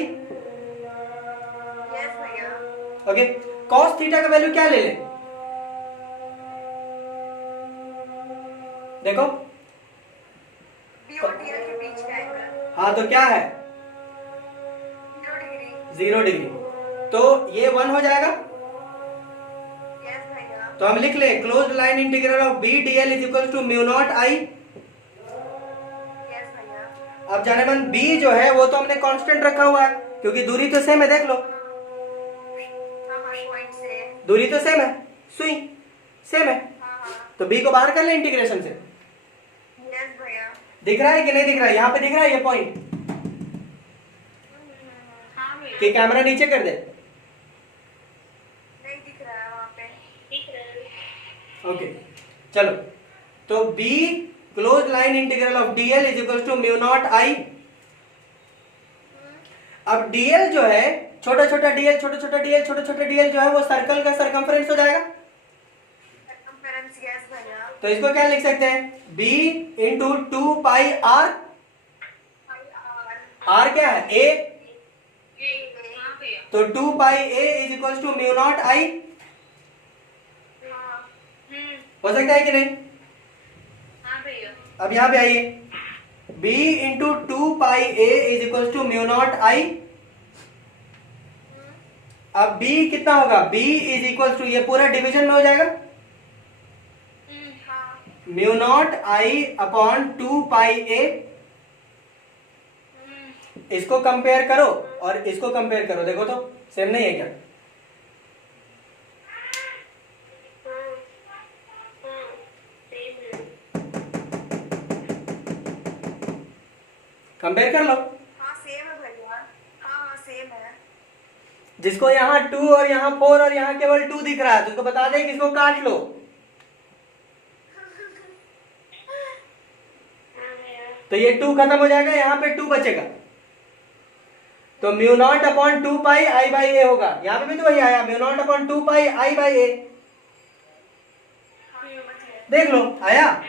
Yes भैया। ओके, cos थीटा का वैल्यू क्या ले लें? देखो, बी और डी के बीच का एंगल हाँ, तो क्या है? 0 डिग्री। 0 डिग्री, तो ये 1 हो जाएगा। यस भैया। तो हम लिख ले closed line integral of b dl is equal to mu naught i। Yes भैया। अब जाने मन b जो है वो तो हमने कांस्टेंट रखा हुआ है, क्योंकि दूरी तो सेम है, देख लो, हाँ पॉइंट से। दूरी तो सेम है, सुई सेम है, हाँ। तो b को बाहर कर ले इंटीग्रेशन से। यस भैया। दिख रहा है कि नहीं दिख रहा है? यहाँ पे दिख रहा है ये पॉइंट, हाँ भैया कि कैमरा नीचे कर दे? नहीं दिख रहा है वहाँ पे। दिख रहा है। ओके, चलो, तो b close line integral of dl is equal to mu naught i। अब dl जो है, छोटा छोटा dl जो है वो सर्कल का सरकमफ्रेंस हो जाएगा। सर्कमफेरेंस। यस भैया। तो इसको क्या लिख सकते हैं? b into 2 pi r। r क्या है? a, हाँ भैया। तो 2 pi a is equal to mu naught i। हो सकता है कि नहीं? हाँ भैया। अब यहां पे आइए, b into 2 pi a is equal to mu naught i। अब b कितना होगा? b इज इक्वल टू, ये पूरा डिवीजन में हो जाएगा, mu naught i upon 2 pi a। इसको कंपेयर करो और इसको कंपेयर करो, देखो तो सेम नहीं है क्या? कंपेयर कर लो। हाँ सेम है भैया। हाँ सेम है। जिसको यहाँ 2 और यहाँ 4 और यहाँ केवल 2 दिख रहा है, तो उसको बता दे कि इसको काट लो। तो ये 2 खत्म हो जाएगा, यहाँ पे 2 बचेगा, तो mu naught upon 2 pi I by A होगा। यहाँ पे भी तो वही आया, mu naught upon 2 pi I by A. देख लो, आया?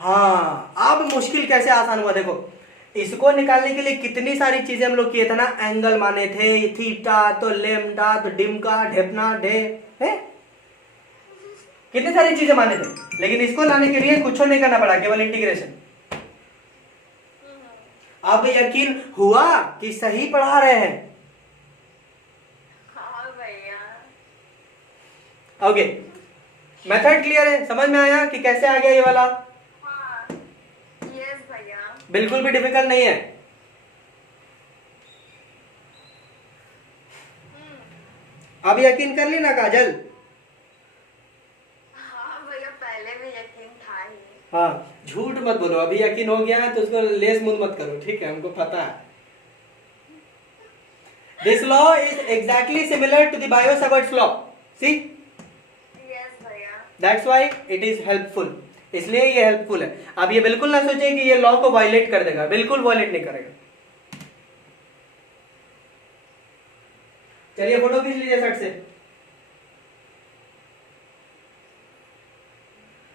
हाँ, अब मुश्किल कैसे आसान हुआ, देखो, इसको निकालने के लिए कितनी सारी चीजें हम लोग किए थे ना, एंगल माने थे, थीटा तो लेमडा तो डिमका ढेपना ढे, है कितनी सारी चीजें माने थे, लेकिन इसको लाने के लिए कुछ नहीं करना पड़ा, केवल इंटीग्रेशन। अब यकीन हुआ कि सही पढ़ा रहे हैं? हाँ भैया। ओके, मेथड क्लियर है, समझ में आया कि कैसे आ गया ये वाला? हाँ। यस भैया। बिल्कुल भी डिफिकल्ट नहीं है। अब यकीन कर ली ना काजल? हाँ भैया, पहले भी यकीन था ही। हाँ, झूठ मत बोलो, अभी यकीन हो गया है तो उसको लेस मुंह मत करो, ठीक है? हमको पता है। This law is exactly similar to the Biot Savart's law, see? Yes भैया। That's why it is helpful, इसलिए ये हेल्पफुल है। अब ये बिल्कुल ना सोचे कि ये लॉ को वायलेट कर देगा, बिल्कुल वायलेट नहीं करेगा। चलिए फोटो खींच लीजिए सट से।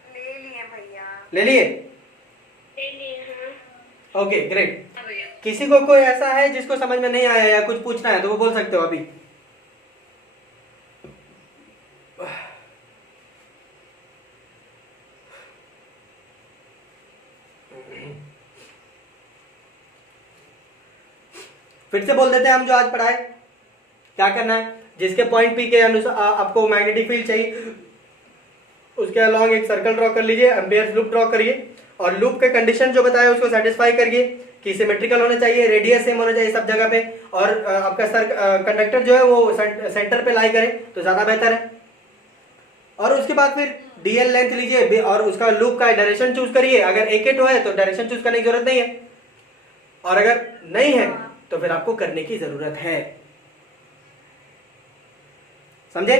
ले लिए भैया। ले लिए? Okay great. किसी को कोई ऐसा है जिसको समझ में नहीं आया या कुछ पूछना है तो वो बोल सकते हो अभी। फिर से बोल देते हैं हम जो आज पढ़ाए। क्या करना है, जिसके पॉइंट पी के अनुसार आपको मैग्नेटिक फील्ड चाहिए उसके अलॉन्ग एक सर्कल ड्रॉ कर लीजिए, एम्पियर्स लूप ड्रॉ करिए और लूप के कंडीशन जो बताया उसको सेटिस्फाई करिए कि सिमेट्रिकल होना चाहिए, रेडियस सेम होना चाहिए सब जगह पे, और आपका कंडक्टर जो है वो सेंटर पे लाई करे तो ज्यादा बेहतर है। और उसके बाद फिर डीएल लेंथ लीजिए और उसका लूप का डायरेक्शन चूज करिए। अगर एक एटो है तो डायरेक्शन चूज करने की जरूरत नहीं है, और अगर नहीं है तो फिर आपको करने की जरूरत है। समझे?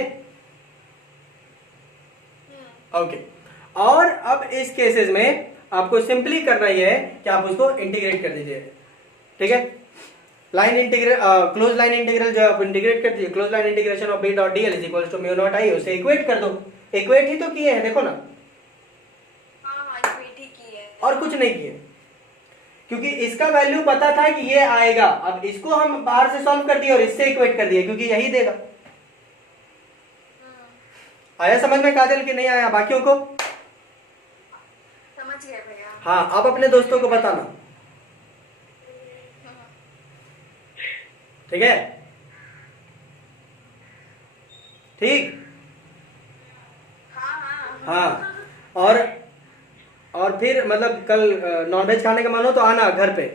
ओके। और अब इस केसेस में आपको सिंपली करना यह है कि आप उसको इंटीग्रेट कर दीजिए। ठीक है, line integral, close line integral जो आप इंटीग्रेट कर दीजिए, close line integration of B dot D L is equal to mu naught I, उसे इक्वेट कर दो। इक्वेट ही तो किए हैं, देखो ना, हाँ इक्वेट ही की है और कुछ नहीं किए, क्योंकि इसका वैल्यू पता था कि ये आएगा। अब इसको हम बाहर से सॉल्व कर दिए और इससे इक्वेट कर दिए क्योंकि यही देगा। आया समझ में काजल कि नहीं आया? बाकियों को समझ गए भैया। हाँ, आप अपने दोस्तों को बताना। ठीक है, ठीक। हाँ, और फिर मतलब कल नॉनवेज खाने का मन हो तो आना घर पे।